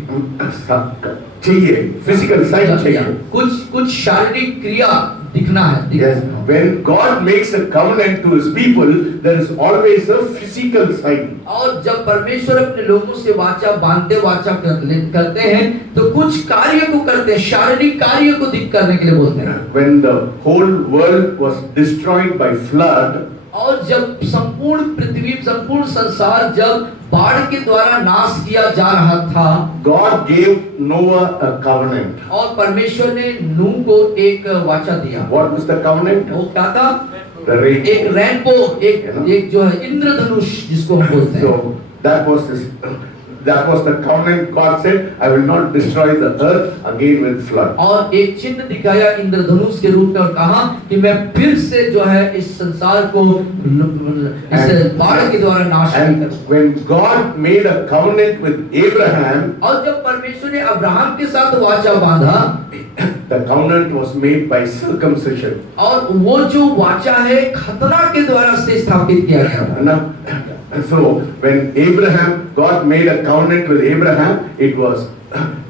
चाहिए, फिजिकल साइन चाहिए। कुछ शारीरिक क्रिया दिखना है। Yes, when God makes a covenant to His people, there is always a physical sign. और जब परमेश्वर अपने लोगों से वाचा बांधते वाचा करते हैं तो कुछ कार्य को करते हैं, शारीरिक कार्य को दिख करने के लिए बोलते हैं। When the whole world was destroyed by flood, और जब संपूर्ण पृथ्वी, संपूर्ण संसार जब बाढ़ के द्वारा नाश किया जा रहा था, God gave Noah a covenant. और परमेश्वर ने नूह को एक वाचा दिया। What was the covenant? वो क्या था? The rainbow. एक रेनबो, एक जो है इंद्रधनुष जिसको हम बोलते हैं। So that was his that was the covenant. God said, I will not destroy the earth again with flood. और एक चिन्ह दिखाया इंद्रधनुष के रूप में और कहा कि मैं फिर से जो है इस संसार को इस बाढ़ के द्वारा नाश And करूंगा। when God made a covenant with Abraham, और जब परमेश्वर ने अब्राहम के साथ वाचा बांधा, the covenant was made by circumcision. और वो जो वाचा है खतना के द्वारा से स्थापित किया गया था। Now, so when Abraham, God made a covenant with Abraham, it was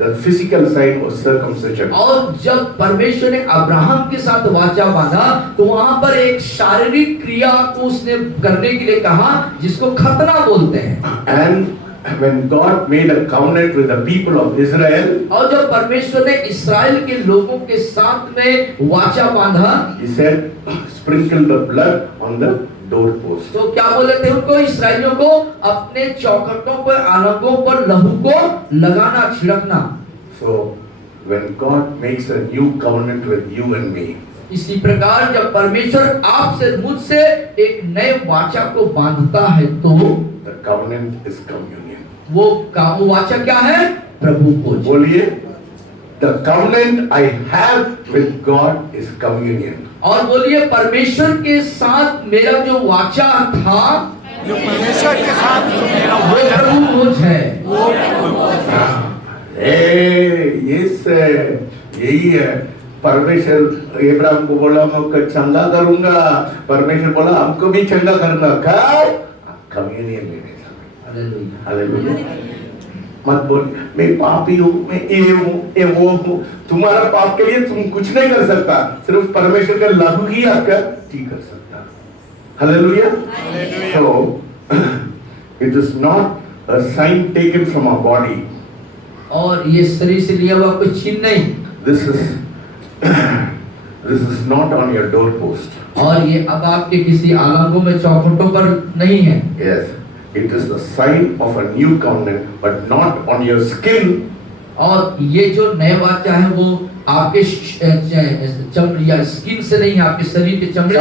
the physical side was circumcision. और जब परमेश्वर ने अब्राहम के साथ वाचा बांधा तो वहां पर एक शारीरिक क्रिया को उसने करने के लिए कहा जिसको खतना बोलते हैं। And when God made a covenant with the people of Israel, और जब परमेश्वर ने इस्राएल के लोगों के साथ में वाचा बांधा, He said, sprinkle the blood on the doorpost. तो क्या बोले थे उनको, इस्राएलियों को अपने चौखटों पर, आलंगों पर लहू को लगाना, छिड़कना। So when God makes a new covenant with you and me, इसी प्रकार जब परमेश्वर आपसे मुझसे एक नए वाचा को बांधता है तो the covenant is communion. वो वाचा क्या है? प्रभु भोज। बोलिए, the covenant I have with God is communion. और बोलिए, परमेश्वर के साथ मेरा जो वाचा था जो परमेश्वर के साथ मेरा वो वाचा प्रभु भोज है। यही है। परमेश्वर इब्राहिम को बोला मैं चंगा करूंगा, परमेश्वर बोला हमको भी चंगा करना, कम्युनियन लेने जाना। हालेलुया। हालेलुया। मत बोल मैं पापी हूँ, मैं ये हूँ, ये वो हूँ। तुम्हारा पाप के लिए तुम कुछ नहीं कर सकता, सिर्फ परमेश्वर का लहू ही आपका ठीक कर सकता। Hallelujah. So it is not a sign taken from our body. और ये शरीर से लिया हुआ कोई चिन्ह नहीं। This is not on your doorpost. और ये अब आपके किसी आलंगों में, चौखटों पर नहीं है। Yes, it is the sign of a new covenant, but not on your skin. और ये जो नया वाचा है वो आपके चमड़ी या स्किन से नहीं है, आपके शरीर के चमड़ी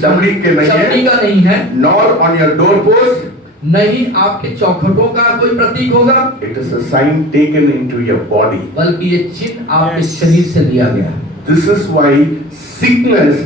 चमड़ी के नहीं है, चमड़ी का नहीं है, nor on your doorpost. नहीं आपके चौखटों का कोई प्रतीक होगा, It is a sign taken into your body. बल्कि ये चिन्ह आपके शरीर से लिया गया। This is why sickness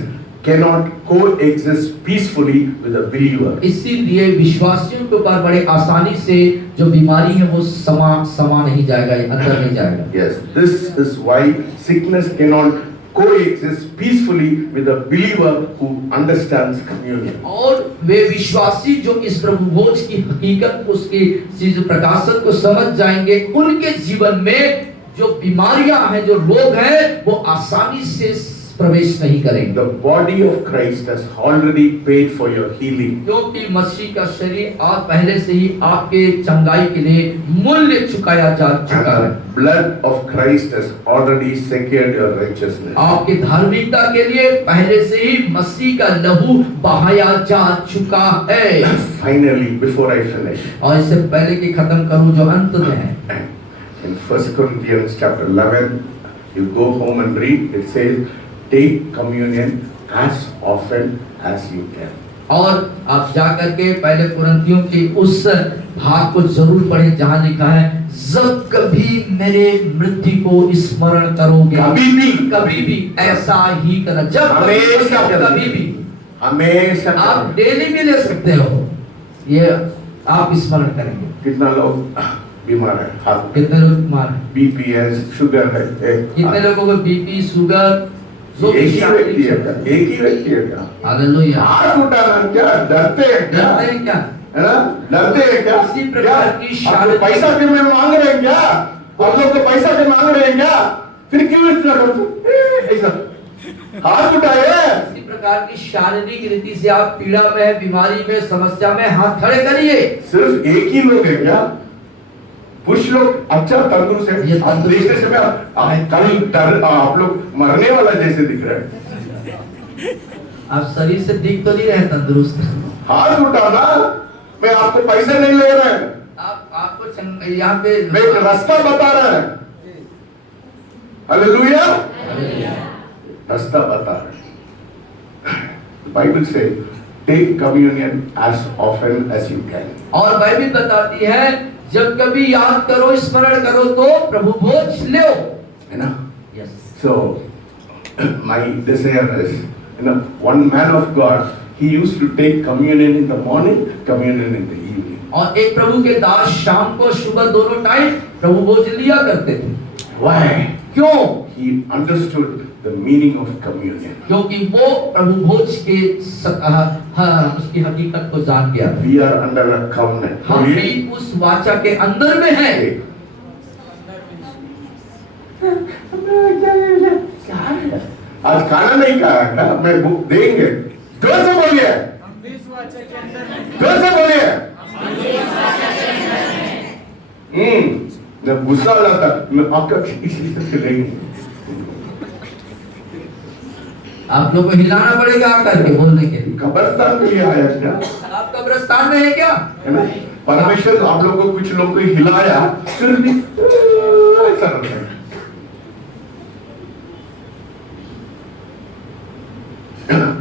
cannot coexist peacefully with a believer. इसीलिए विश्वासियों के ऊपर बड़े आसानी से जो बीमारी है वो समा नहीं जाएगा, अंदर नहीं जाएगा। Yes, this is why sickness cannot coexist peacefully with a believer who understands communion. और वे विश्वासी जो इस प्रभु भोज की हकीकत, उसकी चीज प्रकाशन को समझ जाएंगे, उनके जीवन में जो बीमारियां हैं, जो रोग हैं, वो आसानी से प्रवेश नहीं करेंगे। The body of Christ has already paid for your healing. क्योंकि मसीह का शरीर आप पहले से ही आपके चंगाई के लिए मूल्य चुकाया जा चुका है। And the blood of Christ has already secured your righteousness. आपके धार्मिकता के लिए पहले से ही मसीह का लहू बहाया जा चुका है। Finally, before I finish, और इससे पहले कि खत्म करूं, जो अंत में है, in 1 Corinthians chapter 11, you go home and read, it says, take communion as often as you can. और आप जाकर के पहले कुरिन्थियों के उस भाग को जरूर पढ़ें जहां लिखा है, जब कभी मेरे मृत्यु को स्मरण करोगे, कभी भी ऐसा ही करना। जब कभी भी, हमेशा आप डेली भी ले सकते हो, ये आप स्मरण करेंगे। कितना लोग बीमार है, हाथ कितने लोग बीमार हैं? बीपी है, शुगर है, कितने लोगों को बीपी, शुगर, एक ही व्यक्ति है क्या? एक ही व्यक्ति है क्या? हालेलुया। हाथ उठाना क्या? डरते हैं क्या? डरते हैं क्या? है ना? डरते हैं क्या? इसी प्रकार की आप शारीरिक- पैसा के में मांग रहे हैं क्या? आप लोग तो पैसा के मांग रहे हैं क्या? फिर क्यों इतना करते? ऐसा हाथ उठाए। इसी प्रकार की शारीरिक रीति से आप पीड़ा में, बीमारी में, समस्या में हाथ खड़े करिए। सिर्फ एक ही लोग है क्या? कुछ लोग अच्छा तंदुरुस्त है, ये आप तंदुरुस्त देखने से कल आप लोग मरने वाला जैसे दिख रहे हैं। आप शरीर से दिख तो नहीं रहे तंदुरुस्त, हाथ उठाना, मैं आपको पैसे नहीं ले रहे हैं, आपको यहाँ पे मैं एक रास्ता बता रहा है। हालेलुया, रास्ता बता रहे हैं। बाइबल से take communion as often as you can. और बाइबल बताती है जब कभी याद करो, स्मरण करो तो प्रभु भोज लो, है ना? Yes. So, my desire is, one man of God, he used to take communion in the morning, communion in the evening. और एक प्रभु के दास शाम को सुबह दोनों टाइम प्रभु भोज लिया करते थे। Why? क्यों? He understood the meaning of communion. क्योंकि वो प्रभु भोज के उसकी हकीकत को जान गया। We are under a covenant. हम भी उस वाचा के अंदर में हैं। आज खाना नहीं खाया क्या? मैं भूख देंगे। जोर से बोलिए। जोर से बोलिए। जब गुस्सा आ जाता मैं आपका इसी से रहेंगे। आप लोग को हिलाना पड़ेगा आकर के बोलने के लिए। कब्रिस्तान के लिए आया क्या? आप कब्रिस्तान में है क्या? है ना? परमेश्वर आप लोगों को कुछ लोग को हिलाया फिर भी ऐसा रहता है।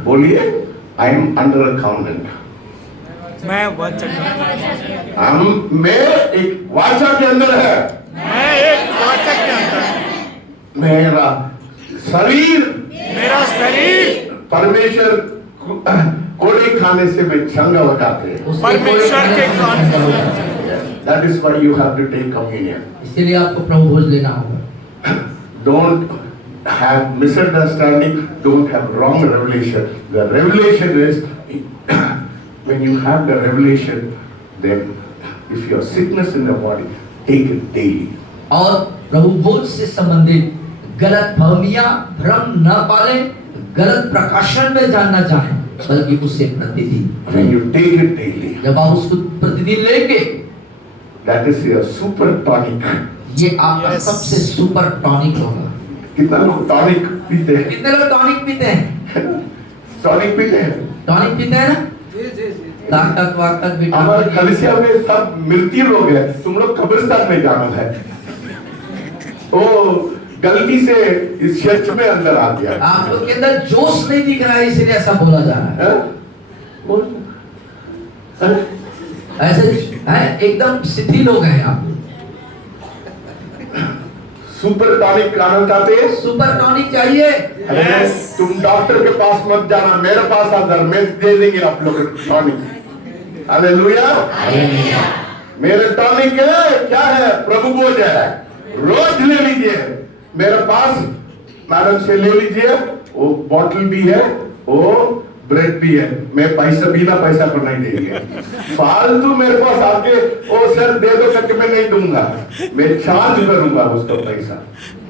बोलिए, I am under a covenant. मैं वाचा मैं एक वाचा के अंदर है। मैं एक वाचा के अंदर। मेरा शरीर परमेश्वर कोड़े खाने से मैं चंगा हो जाते हैं। परमेश्वर के खाने। That is why you have to take communion. इसीलिए आपको प्रभु भोज लेना होगा। Don't have misunderstanding, don't have wrong revelation. The revelation is when you have the revelation, then if you have sickness in the body, take it daily. और प्रभु भोज से संबंधित गलत फहमियां भ्रम न पालें, गलत प्रकाशन में जानना चाहें, बल्कि उससे प्रतिदिन। When you take it daily, जब आप उसको प्रतिदिन लेंगे, that is your super tonic. ये आपका सबसे सुपर टॉनिक होगा। कितना लोग टॉनिक पीते हैं? कितने लोग टॉनिक पीते हैं? टॉनिक पीते हैं? टॉनिक पीते हैं ना? ताकत वाकत हमारे विटामिन। कलिसिया में सब मृत्यु लोग हैं, तुम लोग कब्रिस्तान में जाना है। ओ गलती से इस चर्च में अंदर आ गया। आप लोग के अंदर जोश नहीं दिख रहा है, इसलिए ऐसा बोला जा रहा है। ऐसे है, एकदम शिथिल हो गए आप। सुपर टॉनिक खाना चाहते हैं? सुपर टॉनिक चाहिए? अरे तुम डॉक्टर के पास मत जाना, मेरे पास आकर मैं दे देंगे आप लोग टॉनिक। हालेलुया। मेरे टॉनिक क्या है? प्रभु भोज है, रोज ले लीजिए। मेरे पास मैडम से ले लीजिए, वो बॉटल भी है, वो ब्रेड भी है। मैं पैसा बिना पैसा को नहीं देंगे। फालतू मेरे पास आके ओ सर दे दो करके मैं नहीं दूंगा, मैं चार्ज करूंगा उसका पैसा।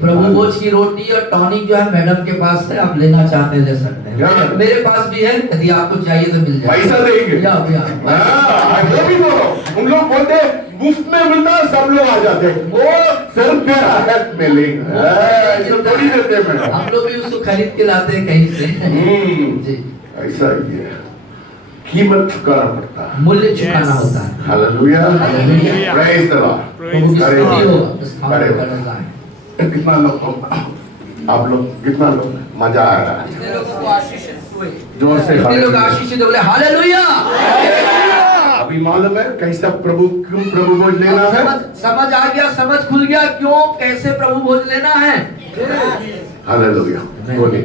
प्रभु भोज की रोटी और टॉनिक जो है मैडम के पास है, आप लेना चाहते हैं ले सकते हैं। मेरे पास भी है, यदि आपको चाहिए तो मिल जाएगा। पैसा देंगे। वो भी बोलो, उन लोग बोलते मुफ्त में मिलता है, सब लोग आ जाते हैं। वो सिर्फ में लेंगे, ऐसा थोड़ी देते हैं। हम लोग भी उसको खरीद के लाते हैं कहीं से। जी ऐसा ही है, कीमत चुकाना पड़ता है, मूल्य चुकाना होता है। Hallelujah, praise the Lord. प्रभु की स्तुति हो, स्थान अरे पर जाए। कितना लोग, आप लोग कितना लोग मजा आ रहा है? कितने लोगों को आशीष हुए? जोर से कितने लोग आशीष बोले हालेलुया। अभी मालूम है कैसा प्रभु, क्यों प्रभु भोज लेना है? समझ आ गया, समझ खुल गया क्यों कैसे प्रभु भोज लेना है। हालेलुया। बोलिए,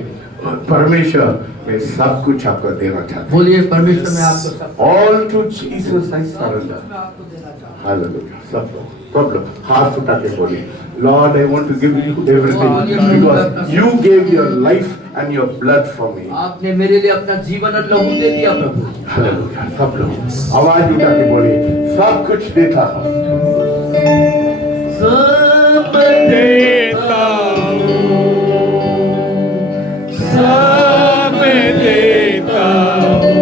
परमेश्वर मैं सब कुछ आपको देना चाहता हूँ। बोलिए, परमेश्वर मैं आपको सब All to Jesus I surrender. आपको देना चाहता हूँ। Hallelujah. सब लोग हाथ उठा के बोलिए, Lord, I want to give you everything because you gave your life and your blood for me. आपने मेरे लिए अपना जीवन और लहू दे दिया प्रभु। Hallelujah. सब लोग आवाज उठा के बोलिए, सब कुछ देता हूँ। सब देता हूँ, सब देता हूँ,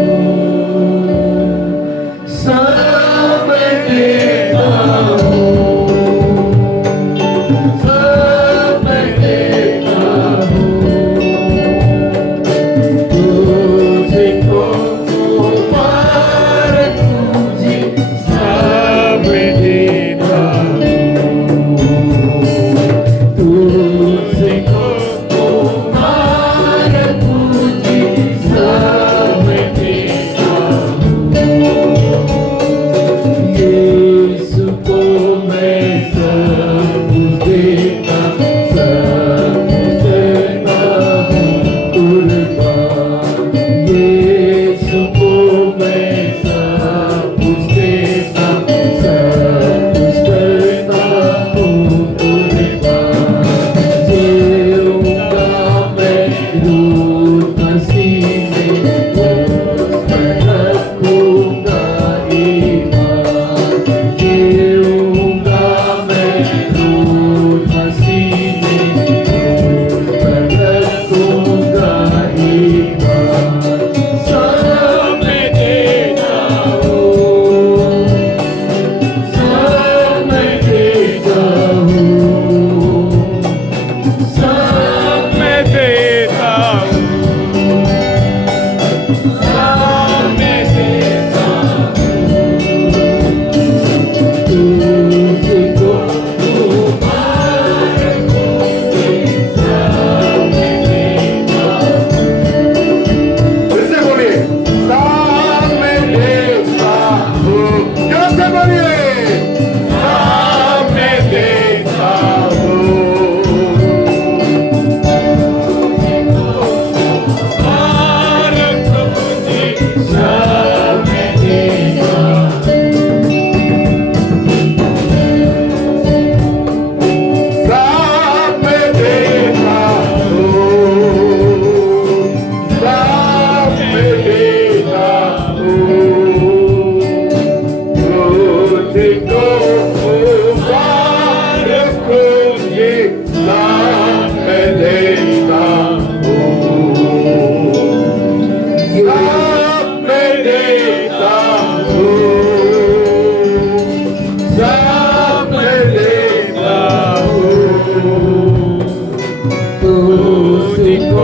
सब देता हूँ, सब देता हूँ, तुझको ऊपर तुझे सब देता हूँ, तुझको जी को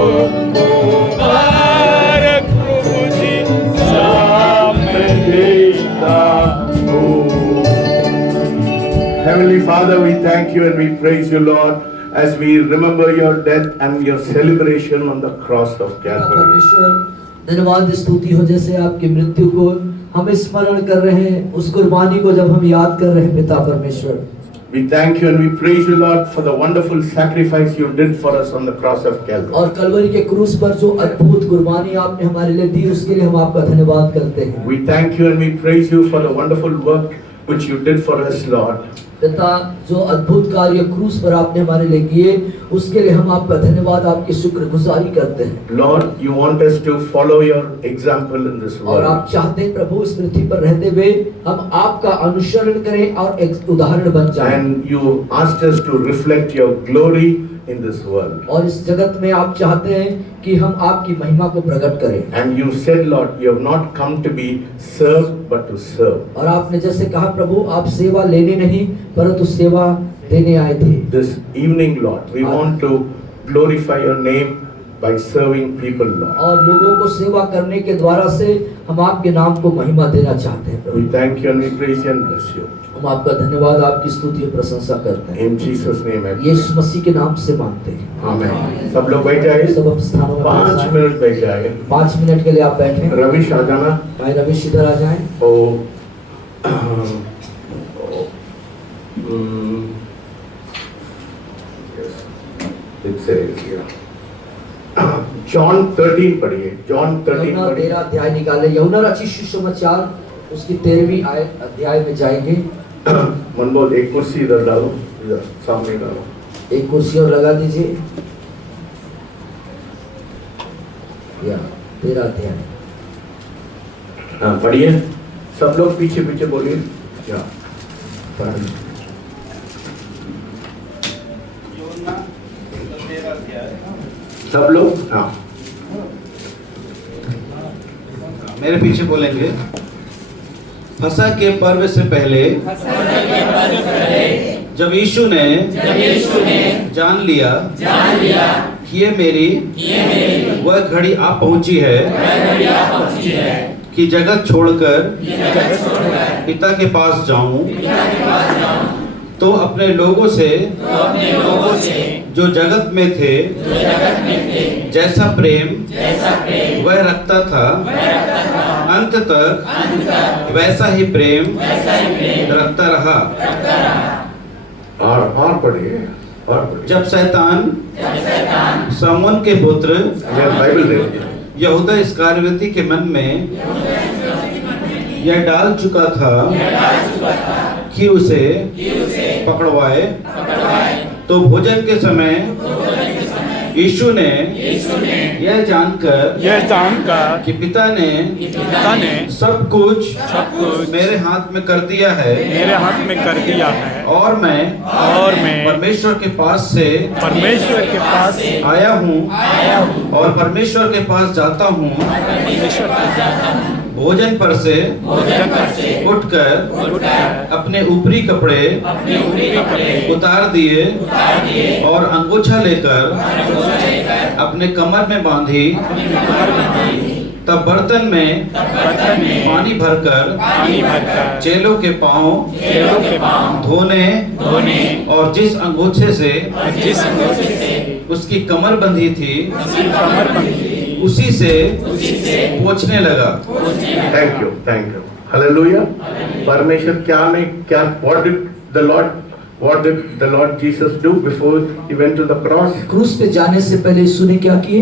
मुबारक प्रभु जी सामने देता हूँ। Heavenly Father, we thank you and we praise you, Lord, as we remember your death and your celebration on the cross of Calvary. परमेश्वर धन्यवाद स्तुति हो जैसे आपकी मृत्यु को हम स्मरण कर रहे हैं, उस कुर्बानी को जब हम याद कर रहे हैं पिता परमेश्वर। We thank you and we praise you, Lord, for the wonderful sacrifice you did for us on the cross of Calvary. और कलवरी के क्रूस पर जो अद्भुत कुर्बानी आपने हमारे लिए दी, उसके लिए हम आपका धन्यवाद करते हैं। We thank you and we praise you for the wonderful work which you did for us, Lord. पिता, जो अद्भुत कार्य क्रूस पर आपने हमारे लिए किए, उसके लिए हम आपका धन्यवाद, आपकी शुक्रगुजारी करते हैं। Lord, you want us to follow your example in this और आप world. चाहते हैं प्रभु इस पृथ्वी पर रहते हुए हम आपका अनुसरण करें और एक उदाहरण बन जाएं। And you asked us to reflect your glory in this world. और इस जगत में आप चाहते हैं कि हम आपकी महिमा को प्रकट करें। And you said, Lord, you have not come to be served but to serve. और आपने जैसे कहा प्रभु, आप सेवा लेने नहीं परंतु सेवा देने आए थे। This evening, Lord, we want to glorify your name by serving people, Lord. और लोगों को सेवा करने के द्वारा से हम आपके नाम को महिमा देना चाहते हैं प्रभु। We thank you and we praise you and bless you. हम आपका धन्यवाद, आपकी स्तुति और प्रशंसा करते हैं। In Jesus' name, I pray. यीशु मसीह के नाम से मांगते हैं। Amen. सब लोग बैठ जाए। सब अपने स्थानों में 5 बैठ मिनट बैठ जाए। जाएं। 5 मिनट के लिए आप बैठें। रविश आ जाना। भाई रविश इधर आ जाएं। ओ it says here. John 13 पढ़िए। John 13 यूहन्ना पढ़िए। 13 अध्याय निकाले। यूहन्ना रचित सुसमाचार उसकी 13वीं अध्याय में जाएंगे। मनमोहन एक कुर्सी इधर डालो, इधर सामने डालो। एक कुर्सी और लगा दीजिए। या 13 अध्याय। हाँ पढ़िए। सब लोग पीछे पीछे बोलिए। या पढ़िए। सब लोग हाँ मेरे पीछे बोलेंगे। फसह के पर्व से पहले जब यीशु ने जान लिया कि ये मेरी वह घड़ी आ पहुंची है कि जगत छोड़कर पिता के पास जाऊं, तो अपने लोगों से जो जगत में थे जैसा प्रेम वह रखता था, अंत तक वैसा ही प्रेम रखता रहा। और पढ़िए। और पढ़िए। जब शैतान समून के पुत्र मैं बाइबल दे यहूदा इस्करियोती के मन में यह डाल चुका था कि उसे पकड़वाए, तो भोजन के समय यीशु ने यह जानकर कि पिता ने सब कुछ मेरे हाथ में कर दिया है, और मैं परमेश्वर के पास से आया हूँ और परमेश्वर के पास जाता हूँ। भोजन पर से उठकर अपने ऊपरी कपड़े उतार दिए और अंगूछा लेकर अपने कमर में बांधी। तब बर्तन में पानी भरकर चेलों के पांव धोने और जिस अंगूछे से उसकी कमर बंधी थी उसी से पोंछने लगा। Thank you hallelujah. परमेश्वर क्या what did the Lord Jesus do before he went to the cross? क्रूस पे जाने से पहले यीशु ने क्या किए?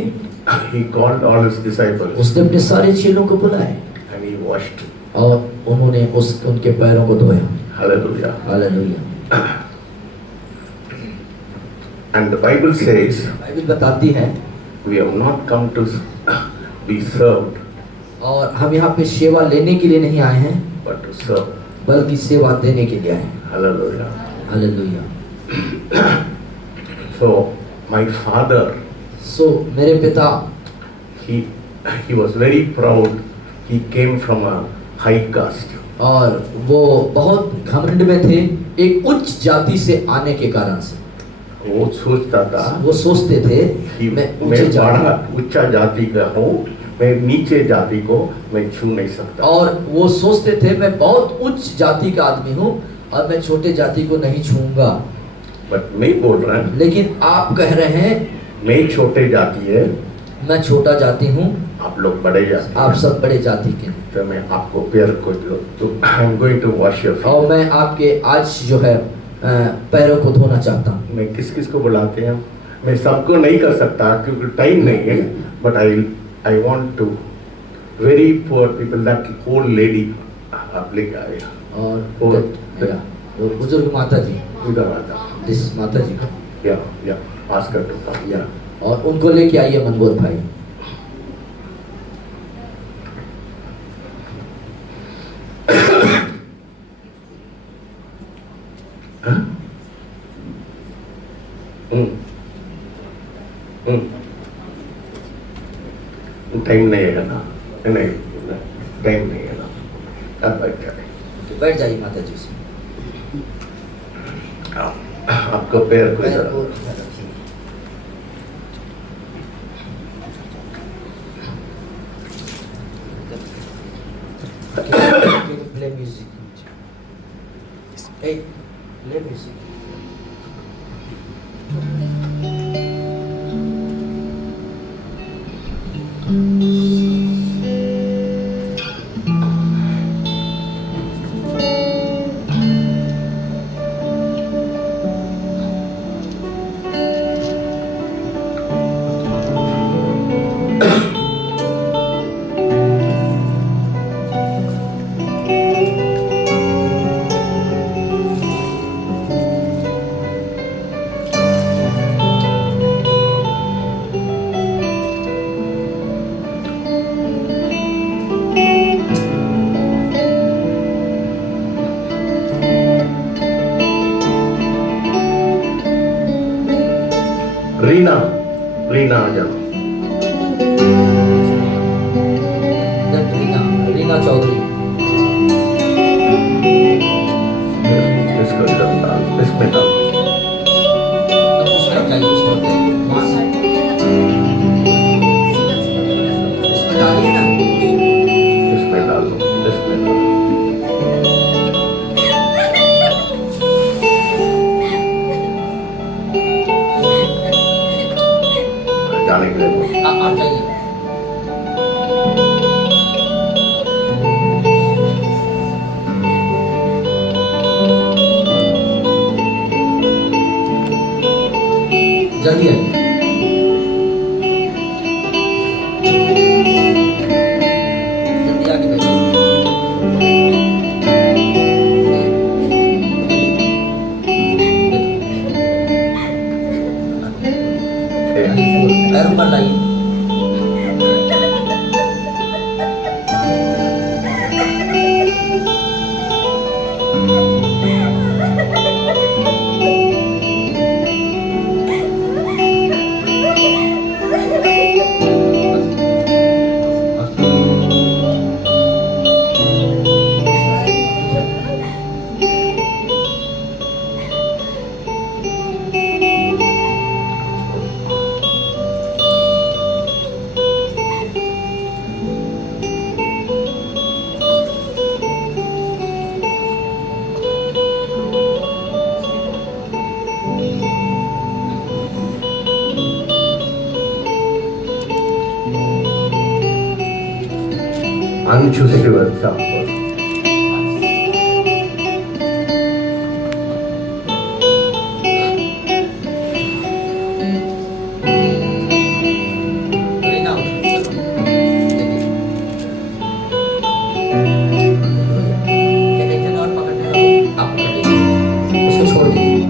He called all his disciples उसने अपने सारे चेलों को बुलाए and he washed. और उन्होंने उनके पैरों को धोया। Hallelujah. Hallelujah. And the Bible says Bible बताती है we have not come to be served और हम यहाँ पे सेवा लेने के लिए नहीं आए हैं but to serve. बल्कि सेवा देने के लिए आए हैं। Hallelujah. Hallelujah. So my father, मेरे पिता he was very proud. He came from a high caste. और वो बहुत घमंड में थे, एक उच्च जाति से आने के कारण से। वो सोचता था वो सोचते थे कि मैं मैं ऊंचे जाति बड़ा उच्च जाति का हूँ, मैं नीचे जाति को मैं छू नहीं सकता। और वो सोचते थे मैं बहुत उच्च जाति का आदमी हूँ और मैं छोटे जाति को नहीं छूऊंगा। बट नहीं बोल रहा है, लेकिन आप कह रहे हैं मैं छोटे जाति है, मैं छोटा जाति हूँ, आप लोग बड़े जाति आप हैं। सब बड़े जाति के। तो मैं आपको पैर को तो I am going to wash your और मैं आपके आज जो है पैरों को धोना चाहता हूँ। मैं किस किस को बुलाते हैं, मैं सबको नहीं कर सकता क्योंकि टाइम नहीं है, but I want to very poor people, that old lady आप लेके आए और वो बुजुर्ग माता जी, इधर आता दिस माता जी का, या आस्कर टू कम या और उनको लेके आइए मनबोध भाई। टाइम नहीं है ना, नहीं टाइम नहीं है ना, अब बैठ जाए। तो बैठ जाइए माता जी उसमें। आपको पैर को पैर इधर को इधर रखिए। Play music. Hey, play music. Reena, Reena आ जाओ। रीना चौधरी। इसको इधर डाल, इसमें डाल। उसमें चाहिए, उसमें चाहिए। वहाँ से। इसमें डालिए ना। इसमें डाल दो, इसमें डाल दो। जाने के लिए आप जाइए। जल्दी आइए। जल्दी आके बैठिए। पैर ऊपर लाइए। अंशु श्रीवास्तव। रीना एक जन और पकड़ लीजिए। आप पकड़ लीजिए, उसको छोड़ दीजिए।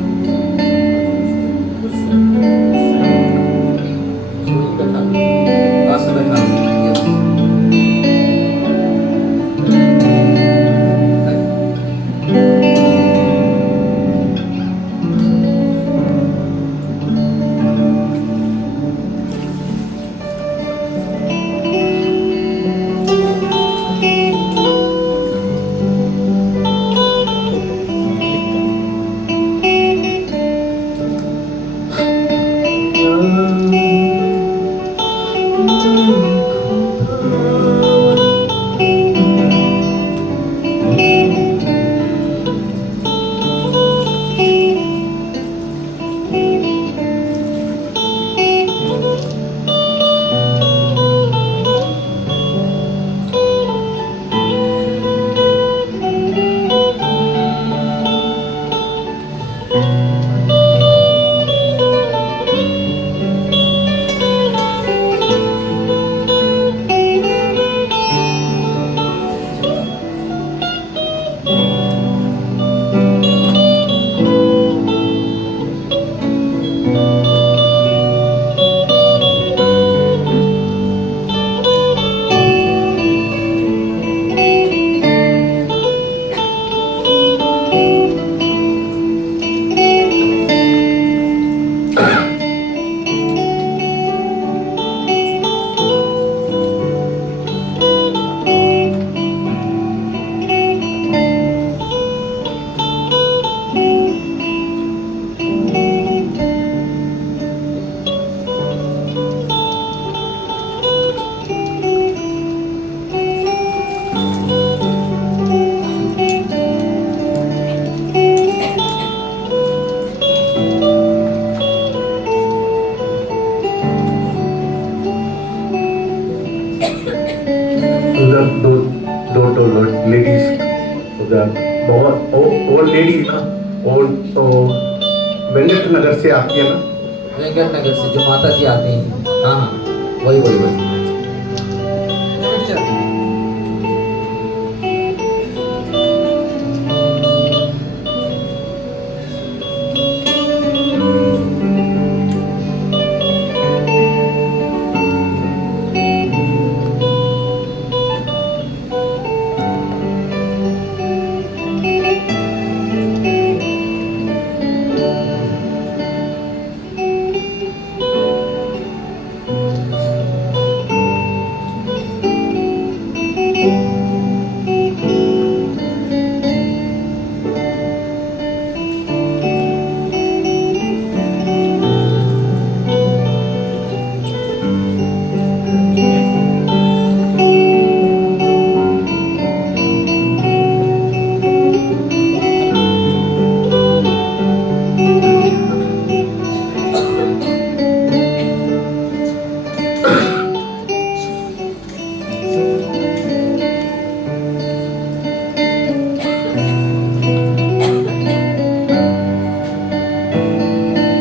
छोड़िए, बैठा दो। पास में बैठा दो। लेडीज वो लेडी ना वो तो वेंकट नगर से आती है ना, वेंकट नगर से जो माता जी आती हैं, हाँ हाँ वही वही वही।